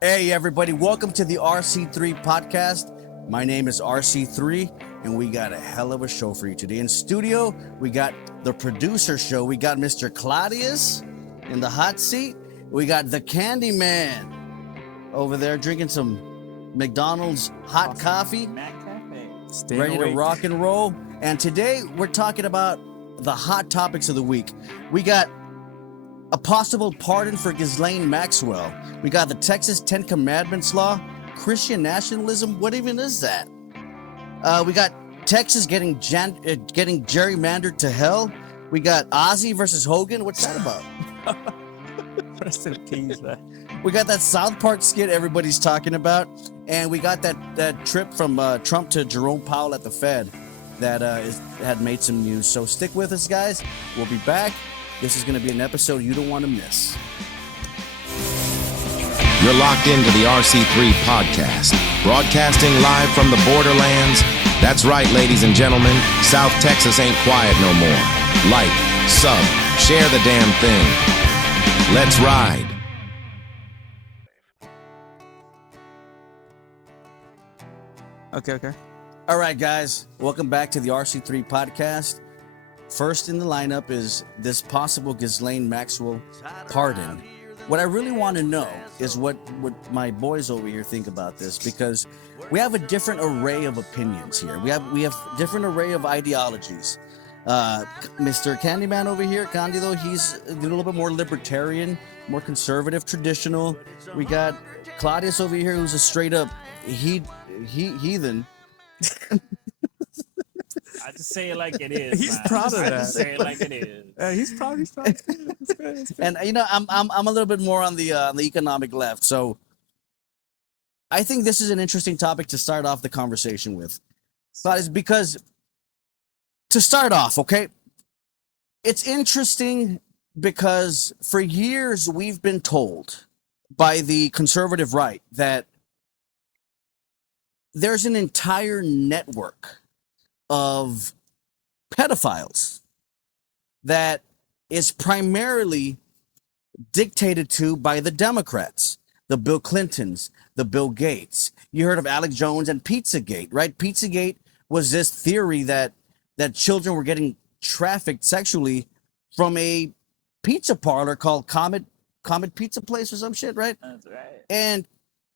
Hey, everybody, welcome to the RC3 podcast. My name is RC3, and we got a hell of a show for you today. In studio, we got the producer show. We got Mr. Claudius in the hot seat. We got the Candy Man over there drinking some McDonald's hot coffee, ready to rock and roll. And today, we're talking about the hot topics of the week. We got a possible pardon for Ghislane Maxwell. We got the Texas 10 Commandments law, Christian nationalism. What even is that? We got Texas getting gerrymandered to hell. We got Ozzy versus Hogan. What's that about? Rest in peace, man. We got that South Park skit everybody's talking about, and we got that trip from Trump to Jerome Powell at the Fed that had made some news. So stick with us, guys. We'll be back. This is going to be an episode you don't want to miss. You're locked into the RC3 podcast, broadcasting live from the borderlands. That's right, ladies and gentlemen. South Texas ain't quiet no more. Like, sub, share the damn thing. Let's ride. Okay. All right, guys. Welcome back to the RC3 podcast. First in the lineup is this possible Ghislane Maxwell pardon. What I really want to know is what my boys over here think about this, because we have a different array of opinions here. We have different array of ideologies. Mr. Candyman over here, Candido, he's a little bit more libertarian, more conservative, traditional. We got Claudius over here, who's a straight up heathen. I just say it like it is. He's man. proud of I that. just say it like it is. Yeah, he's proud. It's good. And you know, I'm a little bit more on the economic left. So I think this is an interesting topic to start off the conversation with. But it's because to start off, okay, it's interesting because for years we've been told by the conservative right that there's an entire network of pedophiles that is primarily dictated to by the Democrats, the Bill Clintons, the Bill Gates. You heard of Alex Jones and Pizzagate, right? Pizzagate was this theory that children were getting trafficked sexually from a pizza parlor called Comet Pizza Place or some shit, right? That's right. And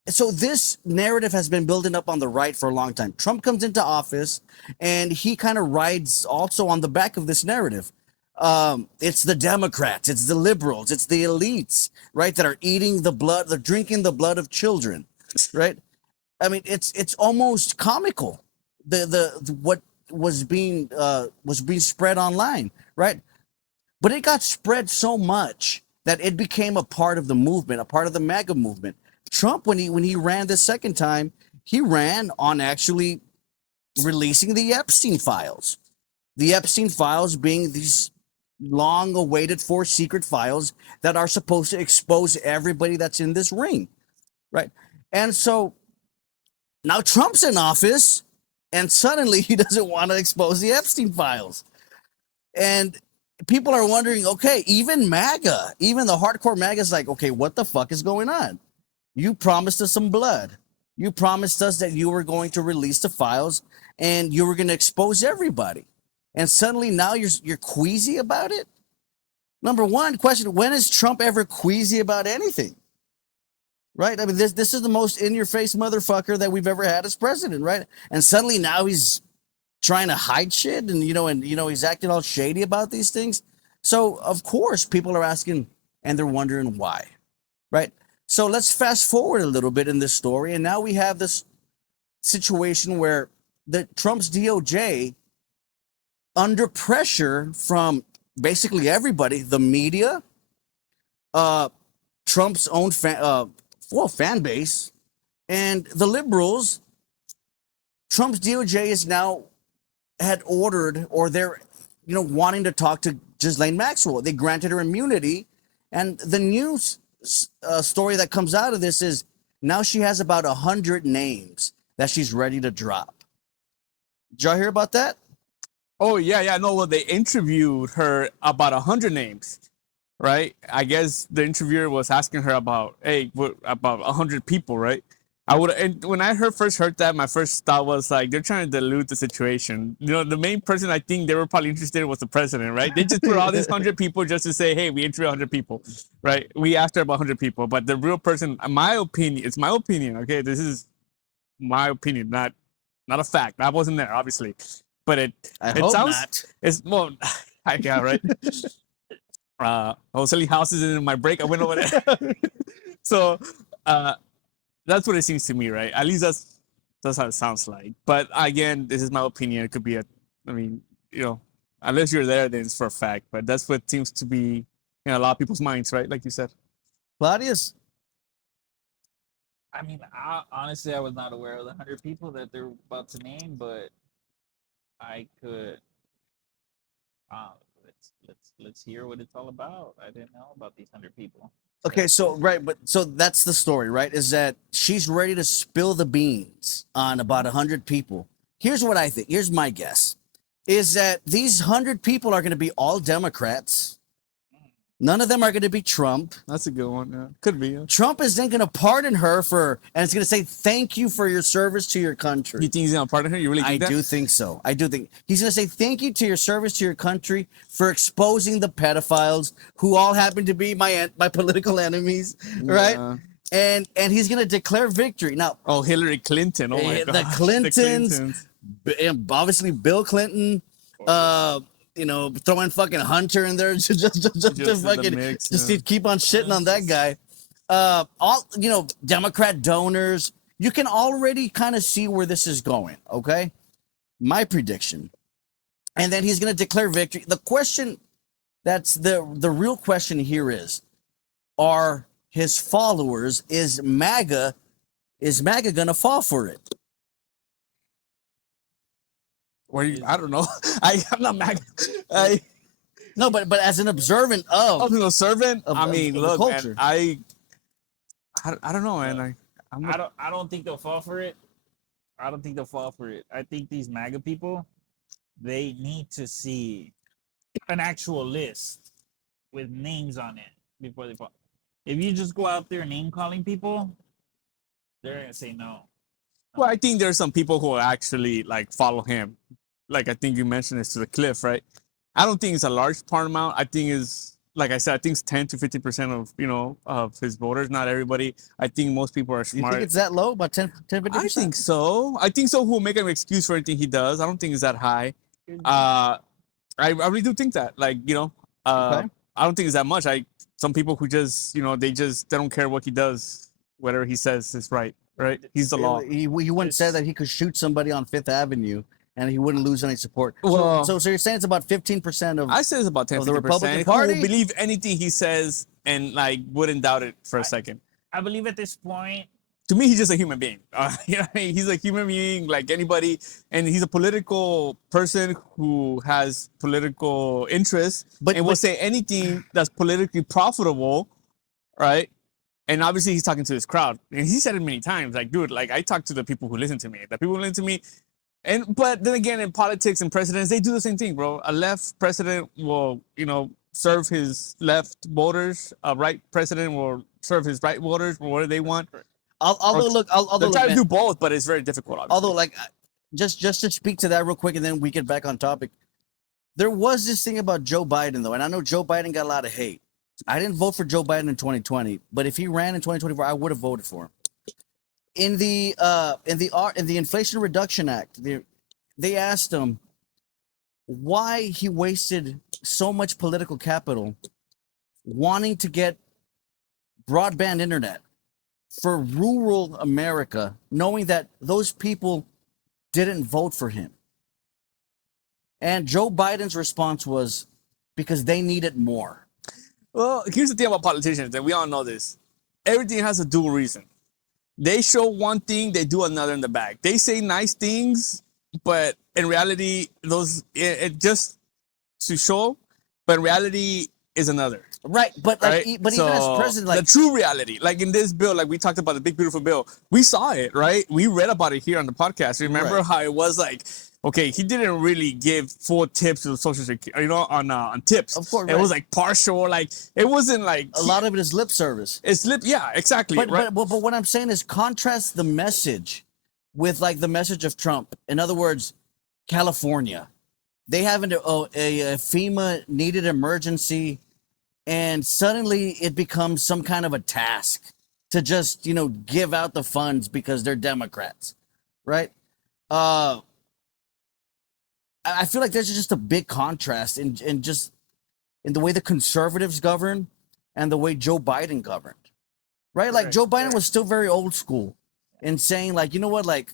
so this narrative has been building up on the right for a long time. Trump comes into office and he kind of rides also on the back of this narrative. It's the Democrats, it's the liberals, it's the elites, right, that are eating the blood, they're drinking the blood of children, right? I mean, it's almost comical. The what was being spread online, right? But it got spread so much that it became a part of the movement, a part of the MAGA movement. Trump, when he ran the second time, he ran on actually releasing the Epstein files. The Epstein files being these long-awaited for secret files that are supposed to expose everybody that's in this ring, right? And so now Trump's in office, and suddenly he doesn't want to expose the Epstein files. And people are wondering, okay, even MAGA, even the hardcore MAGA is like, okay, what the fuck is going on? You promised us some blood. You promised us that you were going to release the files and you were going to expose everybody. And suddenly now you're queasy about it? Number one question, when is Trump ever queasy about anything? Right? I mean, this is the most in-your-face motherfucker that we've ever had as president, right? And suddenly now he's trying to hide shit and he's acting all shady about these things. So, of course, people are asking and they're wondering why, right? So let's fast forward a little bit in this story, and now we have this situation where Trump's DOJ, under pressure from basically everybody, the media, Trump's own fan base, and the liberals, Trump's DOJ is now had ordered, or they're wanting to talk to Ghislane Maxwell. They granted her immunity, and the news story that comes out of this is now she has about 100 names that she's ready to drop. Did y'all hear about that? Oh yeah. No, well, they interviewed her about 100 names. right? I guess the interviewer was asking her about, hey, what about 100 people, right? And when I first heard that, my first thought was like, they're trying to dilute the situation. You know, the main person I think they were probably interested in was the president, right? They just put all these 100 people just to say, hey, we interviewed 100 people, right? We asked her about 100 people, but the real person, my opinion, it's my opinion, okay? This is my opinion, not a fact. I wasn't there, obviously, but it hope sounds not. it's well, yeah, right. I was selling houses and in my break I went over there. So that's what it seems to me, right? At least that's how it sounds like. But again, this is my opinion. It could be I mean, you know, unless you're there, then it's for a fact. But that's what seems to be in a lot of people's minds, right? Like you said. Claudius? I mean, honestly, I was not aware of the 100 people that they're about to name, but I could. Let's hear what it's all about. I didn't know about these 100 people. Okay, so that's the story, right? Is that she's ready to spill the beans on about 100 people. Here's what I think. Here's my guess. Is that these 100 people are going to be all Democrats. None of them are going to be Trump. That's a good one. Yeah. Could be. Yeah. Trump is then going to pardon her and it's going to say, thank you for your service to your country. You think he's going to pardon her? You really think that? I do think so. I do think he's going to say, thank you to your service to your country for exposing the pedophiles who all happen to be my political enemies, right? And he's going to declare victory. Now, Hillary Clinton. Oh my God. The Clintons. Obviously Bill Clinton, you know, throwing fucking Hunter in there just to fucking mix, to keep on shitting on that guy. All, you know, Democrat donors. You can already kind of see where this is going. Okay, my prediction, and then he's going to declare victory. The question, that's the real question here is, are his followers, is MAGA going to fall for it? I don't know. I'm not mad. No, but as an observant of an observant, I mean, of look, the culture. man, I don't know, man. I don't think they'll fall for it. I don't think they'll fall for it. I think these MAGA people, they need to see an actual list with names on it before they fall. If you just go out there name calling people, they're gonna say no. Well, I think there's some people who actually like follow him. Like I think you mentioned this to the cliff, right? I don't think it's a large part amount. I think is, like I said, I think it's 10 to 50% of, you know, of his voters. Not everybody. I think most people are smart. You think it's that low, about 10 50%? I think so. I think so. Who will make an excuse for anything he does? I don't think it's that high. I really do think that. Like, you know, Okay. I don't think it's that much. Some people who just, you know, they don't care what he does. Whatever he says is right. Right? He's the law. He wouldn't say that he could shoot somebody on Fifth Avenue and he wouldn't lose any support. Well, so you're saying it's about 15% of I say it's about 10 of the 50%. Republican Who Party? will believe anything he says and like wouldn't doubt it for a second. I believe at this point, To me, he's just a human being. You know what I mean? He's a human being like anybody, and he's a political person who has political interests, and will say anything that's politically profitable, right? And obviously, he's talking to his crowd, and he said it many times. Like, dude, like I talk to the people who listen to me. The people who listen to me. But then again, in politics and presidents, they do the same thing, bro. A left president will, you know, serve his left voters. A right president will serve his right voters for what they want. Although They're trying to do both, but it's very difficult. Obviously. Although, like, just to speak to that real quick, and then we get back on topic. There was this thing about Joe Biden, though, and I know Joe Biden got a lot of hate. I didn't vote for Joe Biden in 2020, but if he ran in 2024, I would have voted for him. In the Inflation Reduction Act, they asked him why he wasted so much political capital wanting to get broadband internet for rural America, knowing that those people didn't vote for him. And Joe Biden's response was because they need it more. Well, here's the thing about politicians, and we all know this. Everything has a dual reason. They show one thing, they do another in the back. They say nice things, but in reality, it just to show, but in reality is another. Right, but like, right? but even as president, like the true reality, like in this bill, like we talked about the big beautiful bill, we saw it, right? We read about it here on the podcast. Remember how it was like okay, he didn't really give full tips to the social security, on tips. Of course, it right. was like partial, like it wasn't like A lot of it is lip service. It's lip, yeah, exactly. But what I'm saying is contrast the message with like the message of Trump. In other words, California, they have a FEMA needed emergency, and suddenly it becomes some kind of a task to just give out the funds because they're Democrats, right? I feel like there's just a big contrast in the way the conservatives govern and the way Joe Biden governed, right? Like Joe Biden was still very old school in saying like, you know what, like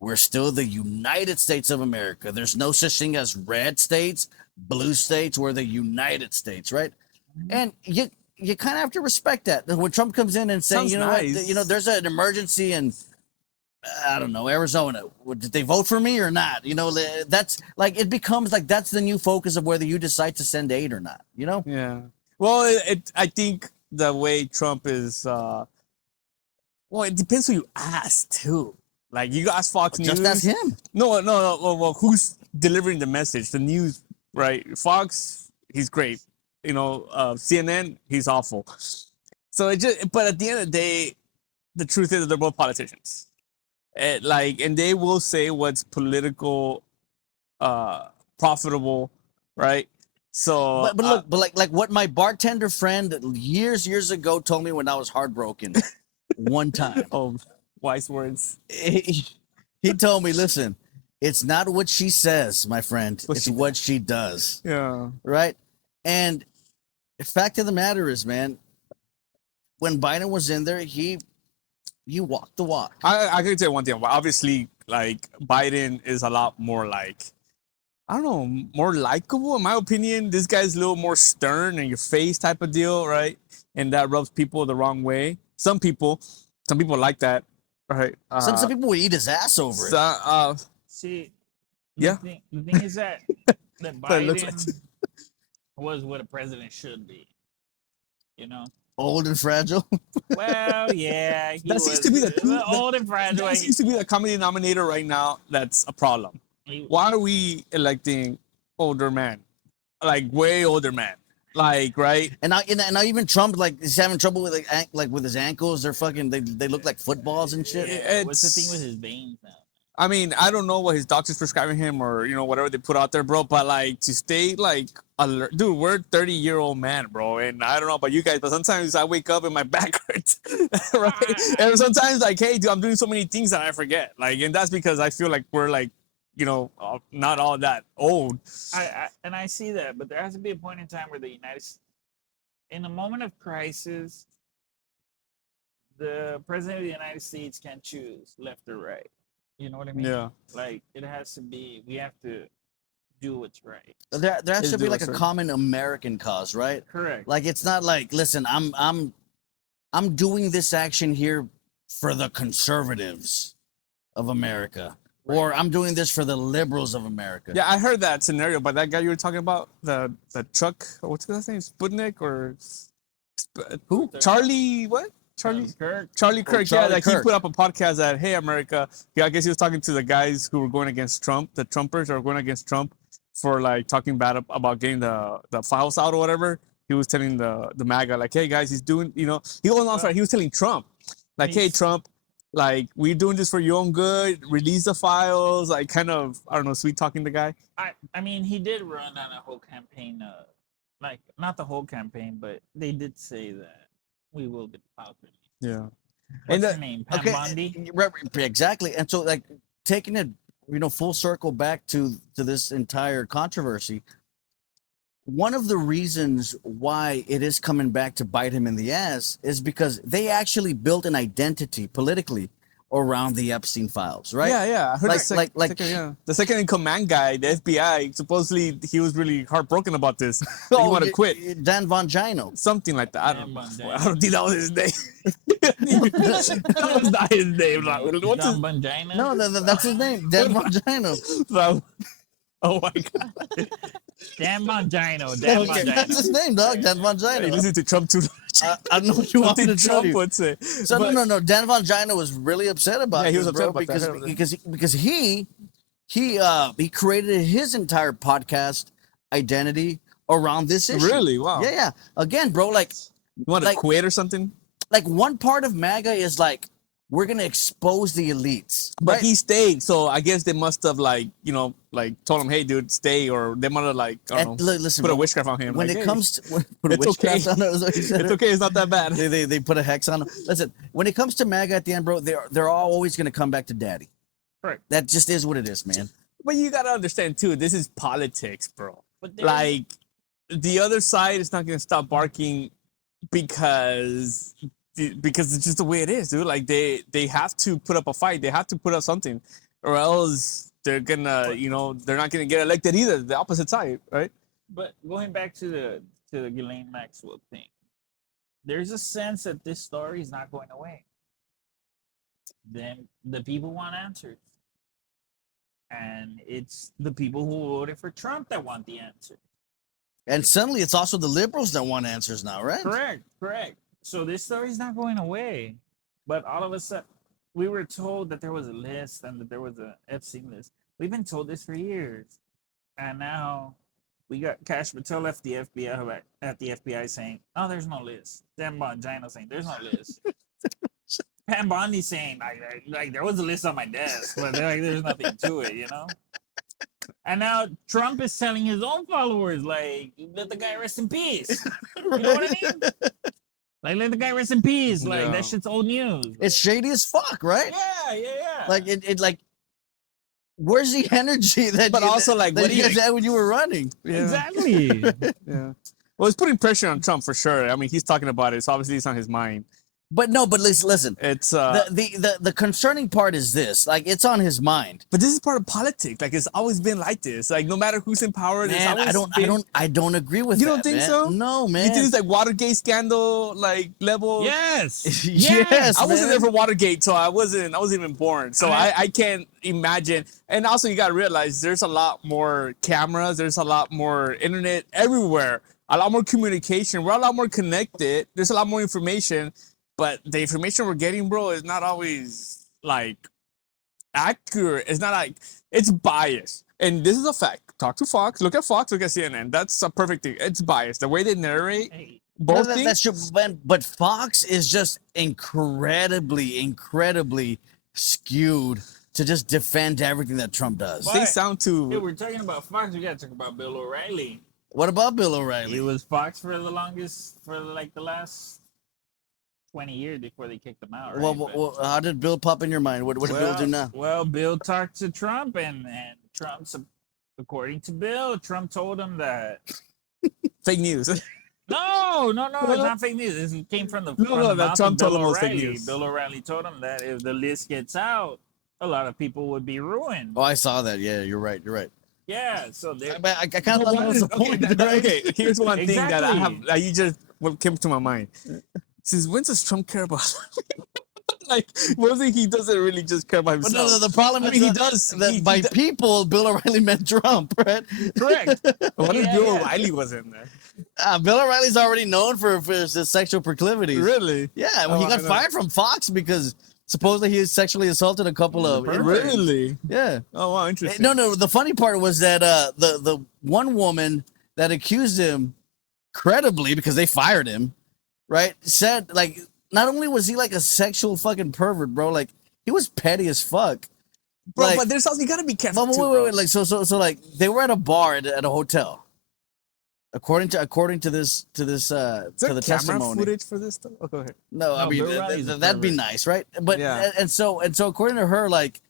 we're still the United States of America. There's no such thing as red states, blue states. We're the United States, right? And you kind of have to respect that. When Trump comes in and saying, Sounds nice. there's an emergency in, I don't know, Arizona. Did they vote for me or not? That's like, it becomes like that's the new focus of whether you decide to send aid or not, Yeah. Well, I think the way Trump is, it depends who you ask too. Like you ask Fox News. Just ask him. No. Well, who's delivering the message? The news, right? Fox, he's great. CNN, he's awful. So but at the end of the day, the truth is that they're both politicians. And they will say what's political, profitable, right? So, but look, but like what my bartender friend years ago told me when I was heartbroken, one time. Oh, wise words. He told me, listen, it's not what she says, my friend. It's what she does. Yeah. Right. And the fact of the matter is, man, when Biden was in there, he walked the walk. I can tell you one thing. Obviously, like Biden is a lot more like, I don't know, more likable. In my opinion, this guy's a little more stern in your face type of deal, right? And that rubs people the wrong way. Some people like that, right? Some people would eat his ass over it. See, yeah. The thing is that Biden was what a president should be, Old and fragile. Well, yeah, that seems to be the old and fragile. That seems to be the comedy denominator right now. That's a problem. Why are we electing older men, like way older men, like right? And now even Trump, like, is having trouble with like with his ankles. They're fucking. They look like footballs and shit. What's the thing with his veins now? I mean, I don't know what his doctor's prescribing him or, whatever they put out there, bro. But, like, to stay, like, alert. Dude, we're 30-year-old man, bro. And I don't know about you guys, but sometimes I wake up and my back hurts, right? And sometimes, like, hey, dude, I'm doing so many things that I forget. Like, and that's because I feel like we're, like, not all that old. I see that, but there has to be a point in time where in a moment of crisis, the president of the United States can't choose left or right. You know what I mean? Yeah. Like it has to be. We have to do what's right. There has to be like a common American cause, right? Correct. Like it's not like, listen, I'm doing this action here for the conservatives of America, or I'm doing this for the liberals of America. Yeah, I heard that scenario, but that guy you were talking about, the truck, what's his name? Sputnik or who? Charlie what? Charlie Kirk. Charlie Kirk, he put up a podcast that, hey, America. Yeah, I guess he was talking to the guys who were going against Trump, the Trumpers are going against Trump for like talking bad about getting the files out or whatever. He was telling the MAGA, like, hey guys, he's doing, he was telling Trump, like, hey Trump, like we're doing this for your own good, release the files, like kind of, I don't know, sweet talking the guy. I mean, he did run on a whole campaign, like not the whole campaign, but they did say that we will get out. Yeah. What's her name? Pam Bondi? Exactly. And so, like, taking it, full circle back to this entire controversy, one of the reasons why it is coming back to bite him in the ass is because they actually built an identity politically around the Epstein files, right? Yeah. I heard the second in command guy, the FBI, supposedly he was really heartbroken about this. He wanted to quit. Dan Von Gino. Something like that. I don't think that was his name. That was not his name. What's Dan Von Gino? No, that's his name. Dan Von Gino. Oh my God. Dan Von Gino. That's his name, dog. Dan Von Gino. You listen to Trump too much. I don't know what you want me to tell you. Would say. So no. Dan Von Gino was really upset about he was this, upset bro, about because he he created his entire podcast identity around this issue. Really? Wow. Yeah, yeah. Again, bro, like You want to like- quit or something? like one part of MAGA is like we're gonna expose the elites. But right? he stayed, so I guess they must have like told him, "Hey, dude, stay," or they might have like I don't know, Listen, put a bro, witchcraft on him. when like, it "Hey, comes to put a it's okay. witchcraft on it, is what he said. it's okay, it's not that bad." They put a hex on him. Listen, when it comes to MAGA at the end, bro, they're all always gonna come back to daddy. Right. That just is what it is, man. But you gotta understand too, this is politics, bro. But there's- Like the other side is not gonna stop barking because it's just the way it is, dude. Like they have to put up a fight, they have to put up something, or else they're gonna, they're not gonna get elected either. The opposite side, right? But going back to the Ghislane Maxwell thing, there's a sense that this story is not going away. Then the people want answers. And it's the people who voted for Trump that want the answer. And suddenly it's also the liberals that want answers now, right? Correct. So this story is not going away. But all of a sudden, we were told that there was a list and that there was a Epstein list. We've been told this for years. And now we got Cash Patel at the FBI saying, "Oh, there's no list." Dan Bongino saying, "There's no list." Pam Bondi saying, like there was a list on my desk, but there's nothing to it, And now Trump is telling his own followers, like, let the guy rest in peace. You know what I mean? Like, let the guy rest in peace. Like, Yeah. that shit's old news. It's shady as fuck, right? Yeah. Like it like where's the energy that But also, like, that what do you you- guys had when you were running? Exactly. Yeah. Well, it's putting pressure on Trump for sure. I mean, he's talking about it, so obviously it's on his mind. But no, but listen. It's The concerning part is this, like it's on his mind. but this is part of politics. Like it's always been like this. Like no matter who's in power, there's Man, always I don't agree with You that. don't think man. so? No, man. You think it's like Watergate scandal like level? Yes. Yes, I wasn't man. there for Watergate, so I wasn't even born. So I can't imagine. And also you gotta realize there's a lot more cameras, there's a lot more internet everywhere, a lot more communication. We're a lot more connected. There's a lot more information, but the information we're getting, bro, is not always like accurate. It's not like it's biased. And this is a fact. Talk to Fox, look at CNN. That's a perfect thing. It's biased. The way they narrate Hey, No, both things. that's true. But Fox is just incredibly skewed to just defend everything that Trump does. But- They sound too. if we're talking about Fox, we gotta talk about Bill O'Reilly. What about Bill He O'Reilly? was Fox for the longest, for like the last 20 years before they kicked him out. Right? Well, how did Bill pop in your mind? What did Bill do now? Well, Bill talked to Trump, and Trump's, according to Bill, Trump told him that. Fake news. No, it's not fake news. It came from the No, from no, the that mouth Trump of told Bill him it was fake O'Reilly. news. Bill O'Reilly told him that if the list gets out, a lot of people would be ruined. Oh, I saw that. Yeah, you're right. Yeah, so they I kind of thought that was the point. Okay, here's one thing that I have. Exactly. That you just what came to my mind. Since when does Trump care about? Like, mostly he doesn't really just care about But himself. no, the problem I is mean, he that- does. that he by does- people, Bill O'Reilly meant Trump, right? correct. What if Yeah, Bill yeah. O'Reilly was in there? Bill O'Reilly's already known for his sexual proclivities. Really? Yeah, well, Oh, he I got know. fired from Fox because supposedly he sexually assaulted a couple of interns. Really? Yeah. Oh wow, interesting. No. The funny part was that the one woman that accused him credibly because they fired him, right? Said like not only was he like a sexual fucking pervert, bro, like he was petty as fuck. bro. like- But there's also you gotta be careful. But too, wait, bro. like so like they were at a bar at a hotel. According to this Is there to the camera testimony. footage for this stuff? Oh, go ahead. No, I No, mean Bill O'Reilly's a that'd be pervert. nice, right? But Yeah. and so according to her, like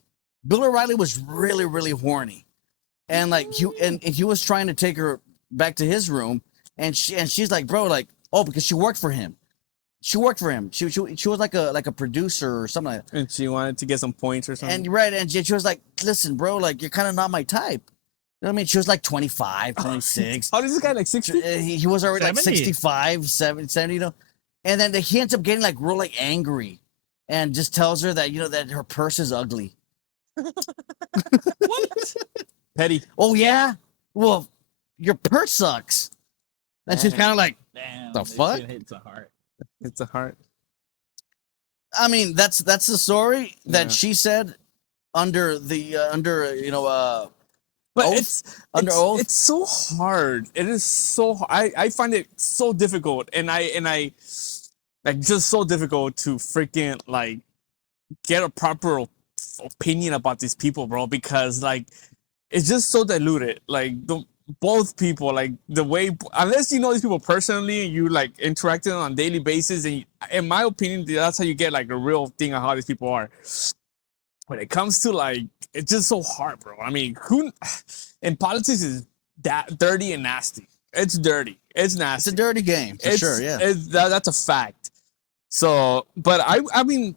Bill O'Reilly was really horny, and like he was trying to take her back to his room, and she's like, bro, like because she worked for him. She worked for him. She was like a producer or something like that. And she wanted to get some points or something. And right, and she was like, listen, bro, like you're kind of not my type. You know what I mean? She was like 25, 26. How does this guy like 60? He was already like 70. 65, 70, you know. And then he ends up getting like real like angry and just tells her that, that her purse is ugly. What? Petty. Oh, yeah? Well, your purse sucks. And she's kind of like, Damn, The this fuck? shit hits a heart. It's a heart. I mean, that's the story that Yeah. she said under But oath? Under oath? it's so hard. It is so I find it so difficult, and I like just so difficult to freaking like get a proper opinion about these people, bro, because like it's just so diluted. Like both people, like the way, unless you know these people personally, you like interacting on a daily basis, and in my opinion, that's how you get like a real thing on how these people are. When it comes to like, it's just so hard, bro. I mean, who in politics is that dirty and nasty? It's dirty. It's nasty. It's a dirty game for sure. Yeah. That's a fact. So, but I mean,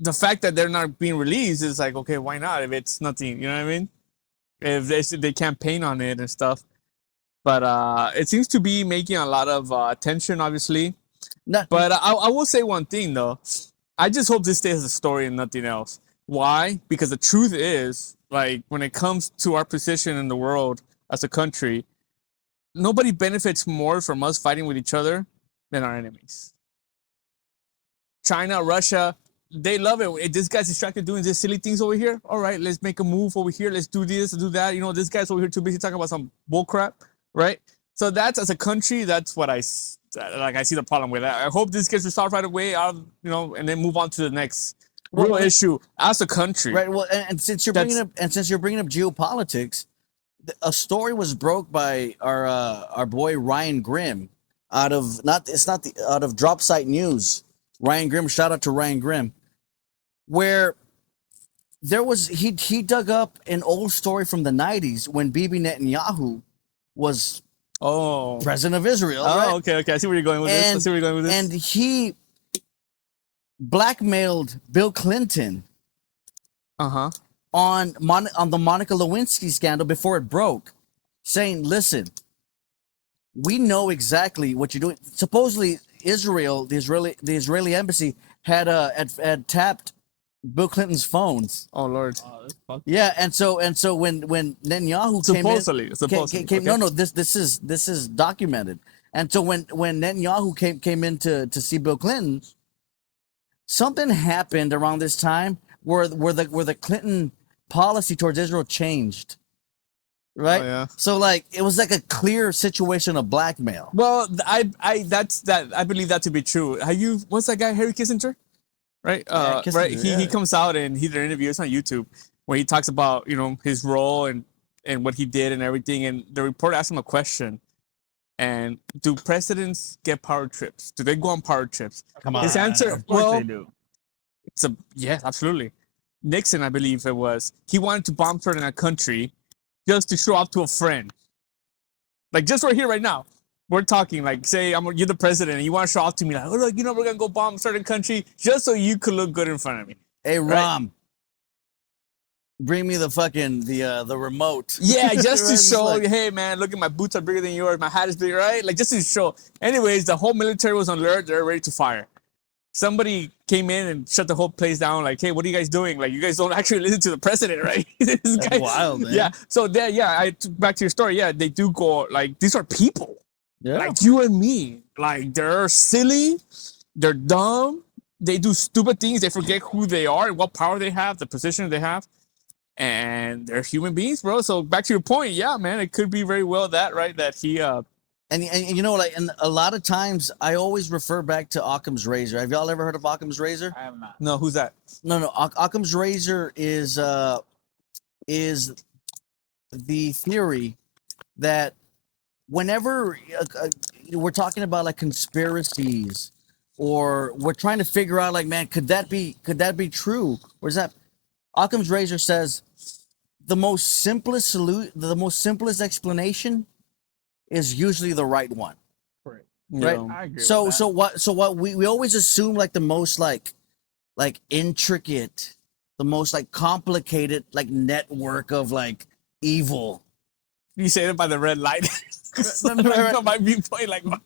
the fact that they're not being released is like, okay, why not? If it's nothing, you know what I mean? If they campaign on it and stuff. But it seems to be making a lot of attention, obviously. But I will say one thing though. I just hope this stays a story and nothing else. Why? Because the truth is, like, when it comes to our position in the world as a country, nobody benefits more from us fighting with each other than our enemies. China, Russia, they love it. If this guy's distracted doing these silly things over here, all right, let's make a move over here. Let's do this, do that. You know, this guy's over here too busy talking about some bull crap, right? So that's, as a country, that's what I see the problem with that. I hope this gets resolved right away, and then move on to the next real issue as a country. Right. Well, and since you're bringing up geopolitics, a story was broke by our boy Ryan Grimm out of Drop Site News. Ryan Grimm, shout out to Ryan Grimm, where there was he dug up an old story from the 90s when Bibi Netanyahu was president of Israel. Right? Okay. I see where you're going with this. And he blackmailed Bill Clinton on the Monica Lewinsky scandal before it broke, saying, listen, we know exactly what you're doing. Supposedly Israel, the Israeli embassy had tapped Bill Clinton's phones. Oh Lord. Yeah, and so when Netanyahu supposedly, no, this is documented. And so when Netanyahu came in to see Bill Clinton, something happened around this time where the Clinton policy towards Israel changed. Right? Oh, yeah. So like it was like a clear situation of blackmail. Well, I believe that to be true. What's that guy, Harry Kissinger? Right? Kissinger, right. yeah. He comes out and he did an interview, it's on YouTube, where he talks about, his role and what he did and everything. And the reporter asked him a question. And do presidents get power trips? Do they go on power trips? Come on. His answer, Of course they do. Yes, absolutely. Nixon, I believe it was, he wanted to bomb certain a country just to show off to a friend. Like, just right here, right now, we're talking, like, say you're the president and you want to show off to me, like, oh, look, we're going to go bomb a certain country just so you could look good in front of me. Hey, Rom, bring me the remote. Yeah, just to show, like, hey, man, look at my boots are bigger than yours. My hat is bigger, right? Like, just to show. Anyways, the whole military was on alert. They're ready to fire. Somebody came in and shut the whole place down. Like, hey, what are you guys doing? Like, you guys don't actually listen to the president, right? That's wild, man. Yeah. So there, back to your story. Yeah, they do go, like, these are people. Yeah. Like you and me. Like, they're silly. They're dumb. They do stupid things. They forget who they are and what power they have, the position they have. And they're human beings, bro. So back to your point. Yeah, man, it could be very well that, right? That he, And and a lot of times I always refer back to Occam's razor. Have y'all ever heard of Occam's razor? I have not. no, who's that? No. Occam's razor is the theory that whenever we're talking about like conspiracies, or we're trying to figure out like, man, could that be true? Or is that Occam's razor says the most simplest explanation is usually the right one. Correct. Right? I agree So with that. so what we always assume like the most like intricate, the most like complicated like network of like evil. You say it by the red light. Right. My viewpoint, like, wow,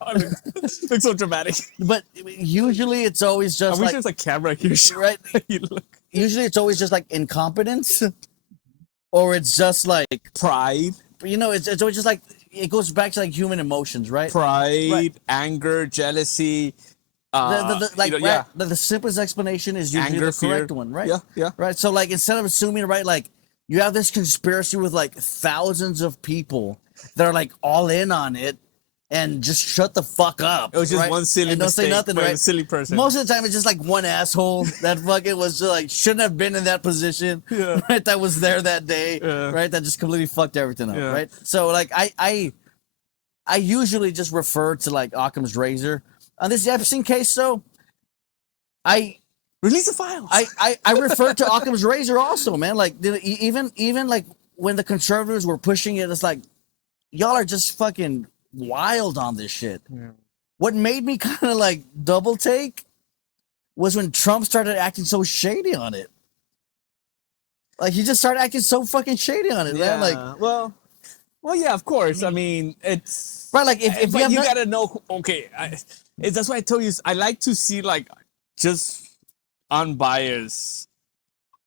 looks so dramatic. But usually it's always I just wish like, there's a camera here. right? You look. Usually it's always just like incompetence, or it's just like Pride, it's always just like, it goes back to like human emotions, right? pride, Right. anger, jealousy, The simplest explanation is usually Anger, the correct fear. one, right? Yeah. Right. So like instead of assuming, right, like you have this conspiracy with like thousands of people that are like all in on it, and just shut the fuck up. It was just right? one silly and don't mistake say nothing, by a right? silly person. Most of the time, it's just like one asshole that fucking was just, like shouldn't have been in that position, right? That was there that day, right? That just completely fucked everything up, right? So like I usually just refer to like Occam's razor. On this Epstein case, though, I release the files. I refer to Occam's razor also, man. Like even like when the conservatives were pushing it, it's like y'all are just fucking wild on this shit. Yeah. What made me kind of like double take was when Trump started acting so shady on it. Like he just started acting so fucking shady on it, man. Like, well, yeah, of course. I mean, it's right. Like if you gotta know. Okay, that's why I told you. I like to see like just unbiased,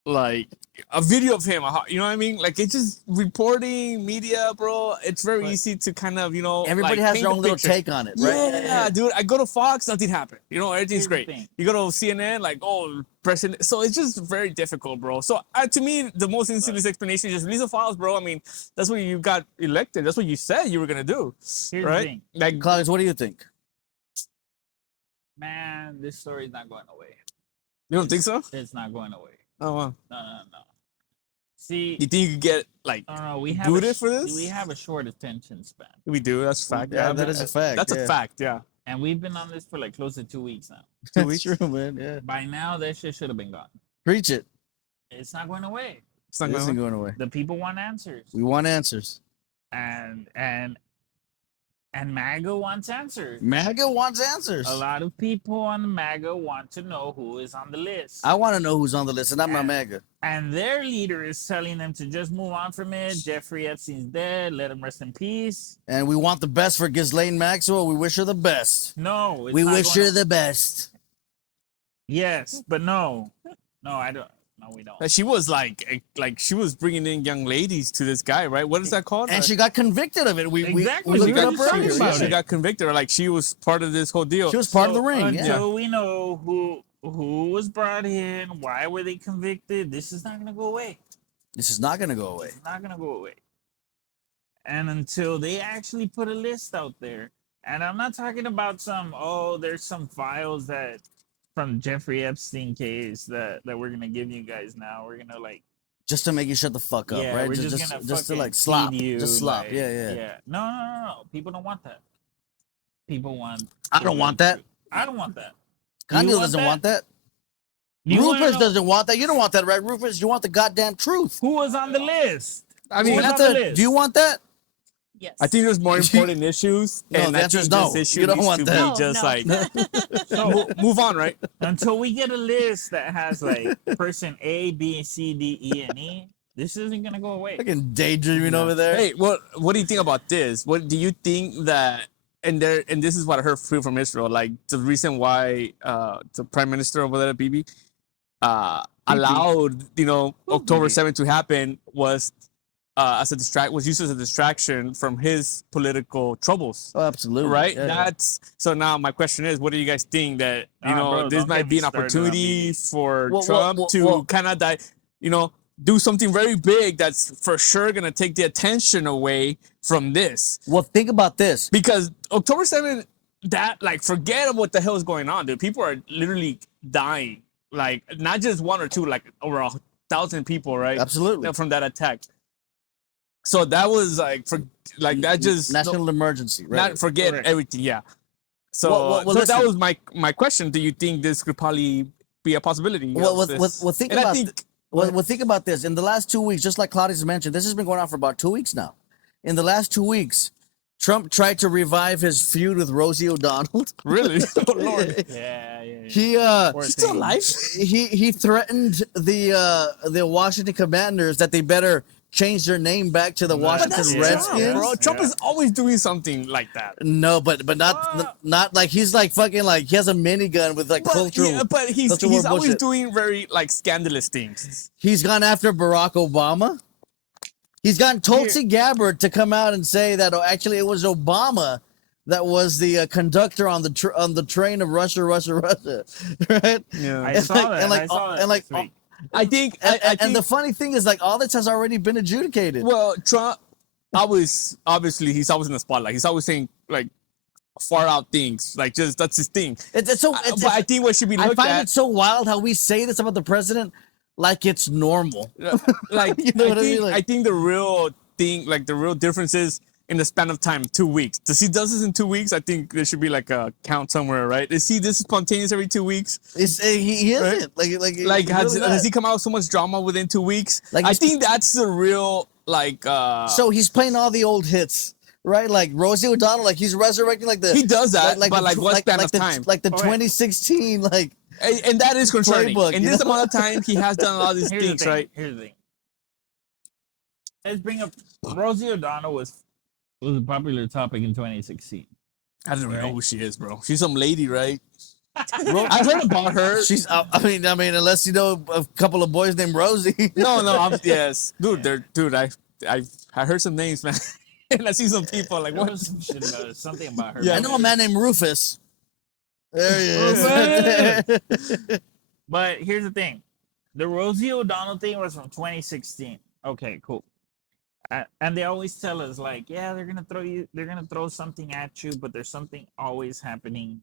like a video of him. You know what I mean? Like it's just reporting media, bro. It's very easy to kind of everybody has their own little take on it, right? Yeah, dude. I go to Fox, nothing happened. Everything's great. You go to CNN, like president. So it's just very difficult, bro. So to me, the most insidious explanation is just release the files, bro. I mean, that's what you got elected. That's what you said you were gonna do. Here's right? the thing. Like, Claudius, what do you think? Man, this story's not going away. You don't think so? It's not going away. Oh wow. No. See, you think you could get like we have booted for this? We have a short attention span. We do. That's a fact. Yeah, that is a fact. That's a fact. Yeah. And we've been on this for like close to 2 weeks now. 2 weeks, true, man. Yeah. By now, that shit should have been gone. Preach it. It's not going away. It's not going away. The people want answers. We want answers. And MAGA wants answers. MAGA wants answers. A lot of people on the MAGA want to know who is on the list. I want to know who's on the list, and I'm not MAGA. And their leader is telling them to just move on from it. Jeffrey Epstein's dead. Let him rest in peace. And we want the best for Ghislane Maxwell. We wish her the best. No. We wish her the best. Yes, but no. No, I don't. No, we don't. She was like she was bringing in young ladies to this guy, right? What is that called? And she got convicted of it. We looked it up earlier. She got convicted, or like she was part of this whole deal. She was part of the ring. Until we know who was brought in, why were they convicted, this is not going to go away. This is not going to go away. It's not going to go away. And until they actually put a list out there, and I'm not talking about there's some files that from Jeffrey Epstein case that we're gonna give you guys now. We're gonna just to make you shut the fuck up, right? We're just gonna to slop you. Just slop. Yeah. No. People don't want that. People want. I don't want that. I don't want that. Kanye doesn't want that. Rufus doesn't want that. You don't want that, right, Rufus? You want the goddamn truth. Who was on the list? I mean, do you want that? Yes. I think there's more important issues. No, the answer is no. You don't want that. So move on, right? Until we get a list that has like person A, B, C, D, E, and E, this isn't gonna go away. Fucking daydreaming over there. Hey, what do you think about this? What do you think that? And this is what I heard from Israel. Like the reason why the prime minister over there, Bibi, allowed October 7th to happen was. Was used as a distraction from his political troubles. Oh, absolutely. Right? Yeah, So now my question is, what do you guys think that bro, this might be an opportunity for Trump to kind of do something very big that's for sure gonna take the attention away from this? Well, think about this. Because October 7th, forget what the hell is going on, dude. People are literally dying. Like not just one or two, like over 1,000 people, right? Absolutely. From that attack. So that was national emergency, right? Not forget everything, yeah. So, that was my question. Do you think this could probably be a possibility? Think about this. In the last 2 weeks, just like Claudius mentioned, this has been going on for about 2 weeks now. In the last 2 weeks, Trump tried to revive his feud with Rosie O'Donnell. Really? Oh Lord. Yeah. He's still alive. He threatened the Washington Commanders that they better change their name back to the Washington Redskins. Bro, Trump is always doing something like that. No, but not like he's like fucking like he has a minigun with like cultural. Yeah, but he's always doing very like scandalous things. He's gone after Barack Obama. He's gotten Tulsi Gabbard to come out and say that actually it was Obama that was the conductor on the train of Russia, right? Yeah. I saw that. And like, I saw that and like, this week. I think. and, I think. and the funny thing is, like, all this has already been adjudicated. Well, Trump obviously he's always in the spotlight. He's always saying like far out things. Like just that's his thing. It's so. But I think what should be I looked find at, it so wild how we say this about the president like it's normal. like You know what I mean? I think the real thing, like the real difference is in the span of time, 2 weeks. To see does this in 2 weeks, I think there should be like a count somewhere, right? To see this spontaneous every 2 weeks. He isn't Like has really he not. come out with so much drama within 2 weeks? Like, I he's- think that's the real like. So he's playing all the old hits, right? Like Rosie O'Donnell, like he's resurrecting like the. He does that, but the like tw- what span of the, time? Like the All right. 2016, like. And that is concerning. Playbook, In you this know? amount of time, he has done a lot of these Here's the things, thing. right? Here's the thing. Let's bring up Rosie O'Donnell was a popular topic in 2016. I don't even know Right. who she is, bro. She's some lady, right? Ro- I heard about her. She's. I mean, unless you know a couple of boys named Rosie. No, yes, dude. I heard some names, man, and I see some people like There what? was some shit about it, something about her. Yeah. I know a man named Rufus. There he is. But here's the thing. The Rosie O'Donnell thing was from 2016. Okay, cool. And they always tell us like, yeah, they're gonna throw something at you, but there's something always happening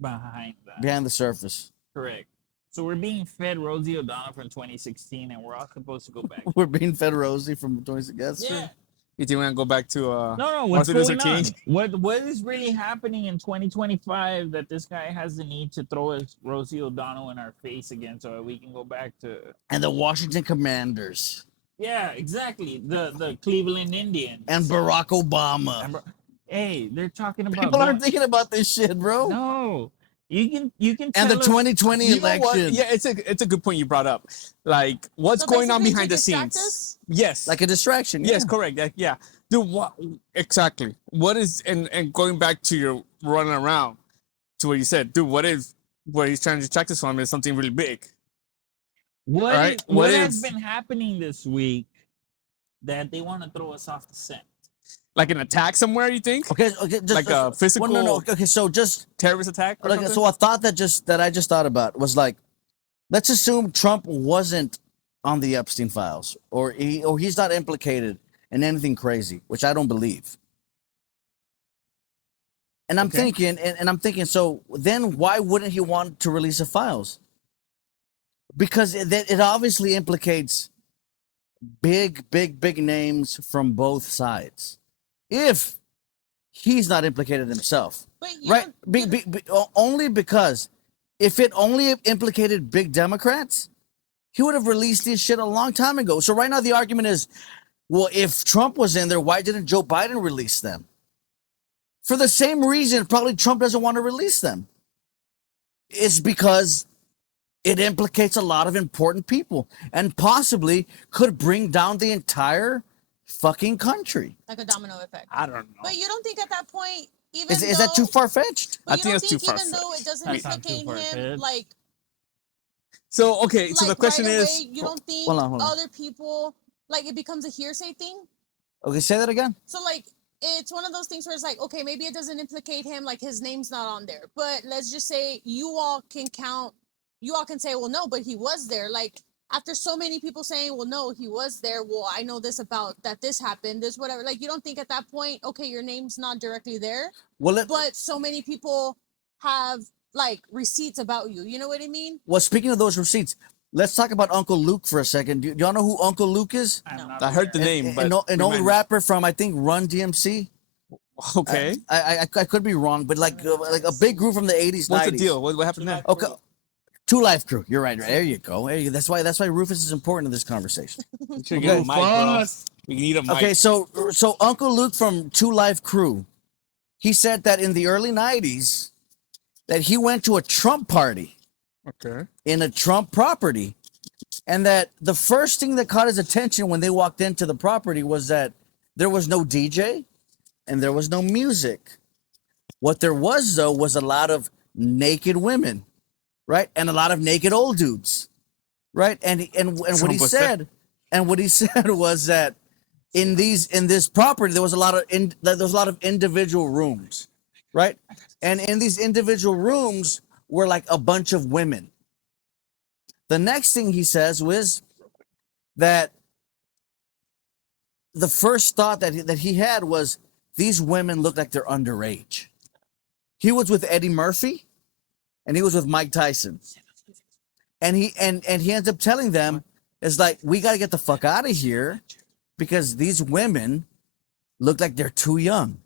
behind that. Behind the surface. Correct. So we're being fed Rosie O'Donnell from 2016, and we're all supposed to go back. We're being fed Rosie from 26. That's true. Yeah. You think we're gonna go back to No, what's Martin Luther going on? King? What is really happening in 2025 that this guy has the need to throw his Rosie O'Donnell in our face again so that we can go back to And the Washington Commanders. yeah, exactly. The Cleveland Indians. And Barack Obama. Hey, they're talking about People aren't thinking about this shit, bro. No. You can And the tell us- 2020 You know what? election. Yeah, it's a good point you brought up. Like, what's So going on basically behind to the distract scenes? us? Yes. Like a distraction. Yes, yeah. correct. Yeah. Dude, what exactly? What is and going back to your running around to what you said, dude, what if what he's trying to distract us from is something really big? What, Right? what What has is- been happening this week that they want to throw us off the scent? Like an attack somewhere, you think? Okay, just Like a physical Well, no. Okay, so just terrorist attack or like something? so a thought that I just thought about was like, let's assume Trump wasn't on the Epstein files or he's not implicated in anything crazy, which I don't believe. And I'm Okay. thinking, and I'm thinking, so then why wouldn't he want to release the files? Because it obviously implicates big names from both sides. If he's not implicated himself, But you right? don't- Only because if it only implicated big Democrats, he would have released this shit a long time ago. So right now the argument is, well, if Trump was in there, why didn't Joe Biden release them? For the same reason, probably Trump doesn't want to release them. It's because it implicates a lot of important people and possibly could bring down the entire fucking country. like a domino effect. I don't know. But you don't think at that point, even Is that too far fetched? But I you think don't that's too think even though it doesn't That's not too implicate him, far-fetched. like So okay, so the like question right is away, you don't think hold on. other people like it becomes a hearsay thing? Okay, say that again. So like it's one of those things where it's like, okay, maybe it doesn't implicate him, like his name's not on there. But let's just say you all can say, well, no, but he was there. Like after so many people saying, well, no, he was there. Well, I know this about that. This happened. This whatever. Like you don't think at that point, okay, your name's not directly there, Well, but so many people have like receipts about you. You know what I mean? well, speaking of those receipts, let's talk about Uncle Luke for a second. Do y'all know who Uncle Luke is? I'm No. not I heard the aware. name, but An old remind me. rapper from I think Run DMC. Okay. I could be wrong, but like a big group from the 80s, What's 90s. the deal? What happened there? Okay. Two Life Crew. You're right. There you go. That's why Rufus is important in this conversation. We should get a mic, bro. We need a mic. Okay, so Uncle Luke from Two Life Crew, he said that in the early 90s that he went to a Trump party Okay. in a Trump property, and that the first thing that caught his attention when they walked into the property was that there was no DJ and there was no music. What there was though was a lot of naked women, right, and a lot of naked old dudes, right, and what he was said, and what he said was that in this property, there was a lot of individual rooms, right? And in these individual rooms were like a bunch of women. The next thing he says was that the first thought that he had was these women look like they're underage. He was with Eddie Murphy, and he was with Mike Tyson, and he ends up telling them, "It's like we got to get the fuck out of here because these women look like they're too young."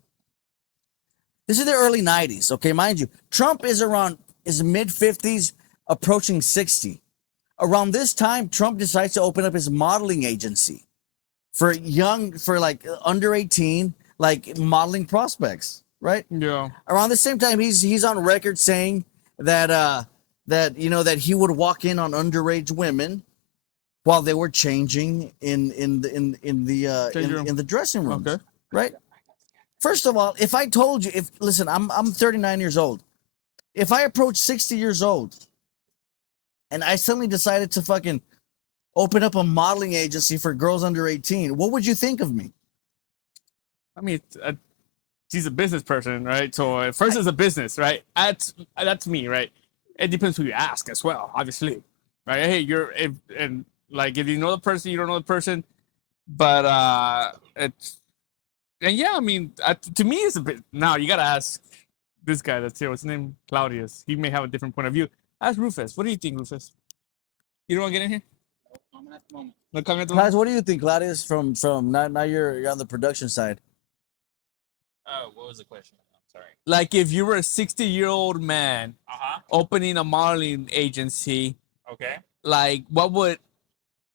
This is the early 90s, okay, mind you. Trump is mid-50s, approaching 60. Around this time, Trump decides to open up his modeling agency for like under 18, like modeling prospects, right? Yeah. Around the same time, he's on record saying that that he would walk in on underage women while they were changing in the dressing rooms. Okay. Right? First of all, if I told you, listen, I'm 39 years old. If I approach 60 years old and I suddenly decided to fucking open up a modeling agency for girls under 18, what would you think of me? I mean, he's a business person, right? So first it's a business, right? That's me, right? It depends who you ask as well, obviously, right? Hey, if you know the person, you don't know the person, but and yeah, I mean, to me, it's a bit. Now you gotta ask this guy that's here. What's his name? Claudius. He may have a different point of view. Ask Rufus. What do you think, Rufus? You don't want to get in here? No comment at the moment. No comment at the moment. Claudius, what do you think, Claudius? From now you're on the production side. What was the question? I'm sorry. Like if you were a 60-year-old man opening a modeling agency, Okay. like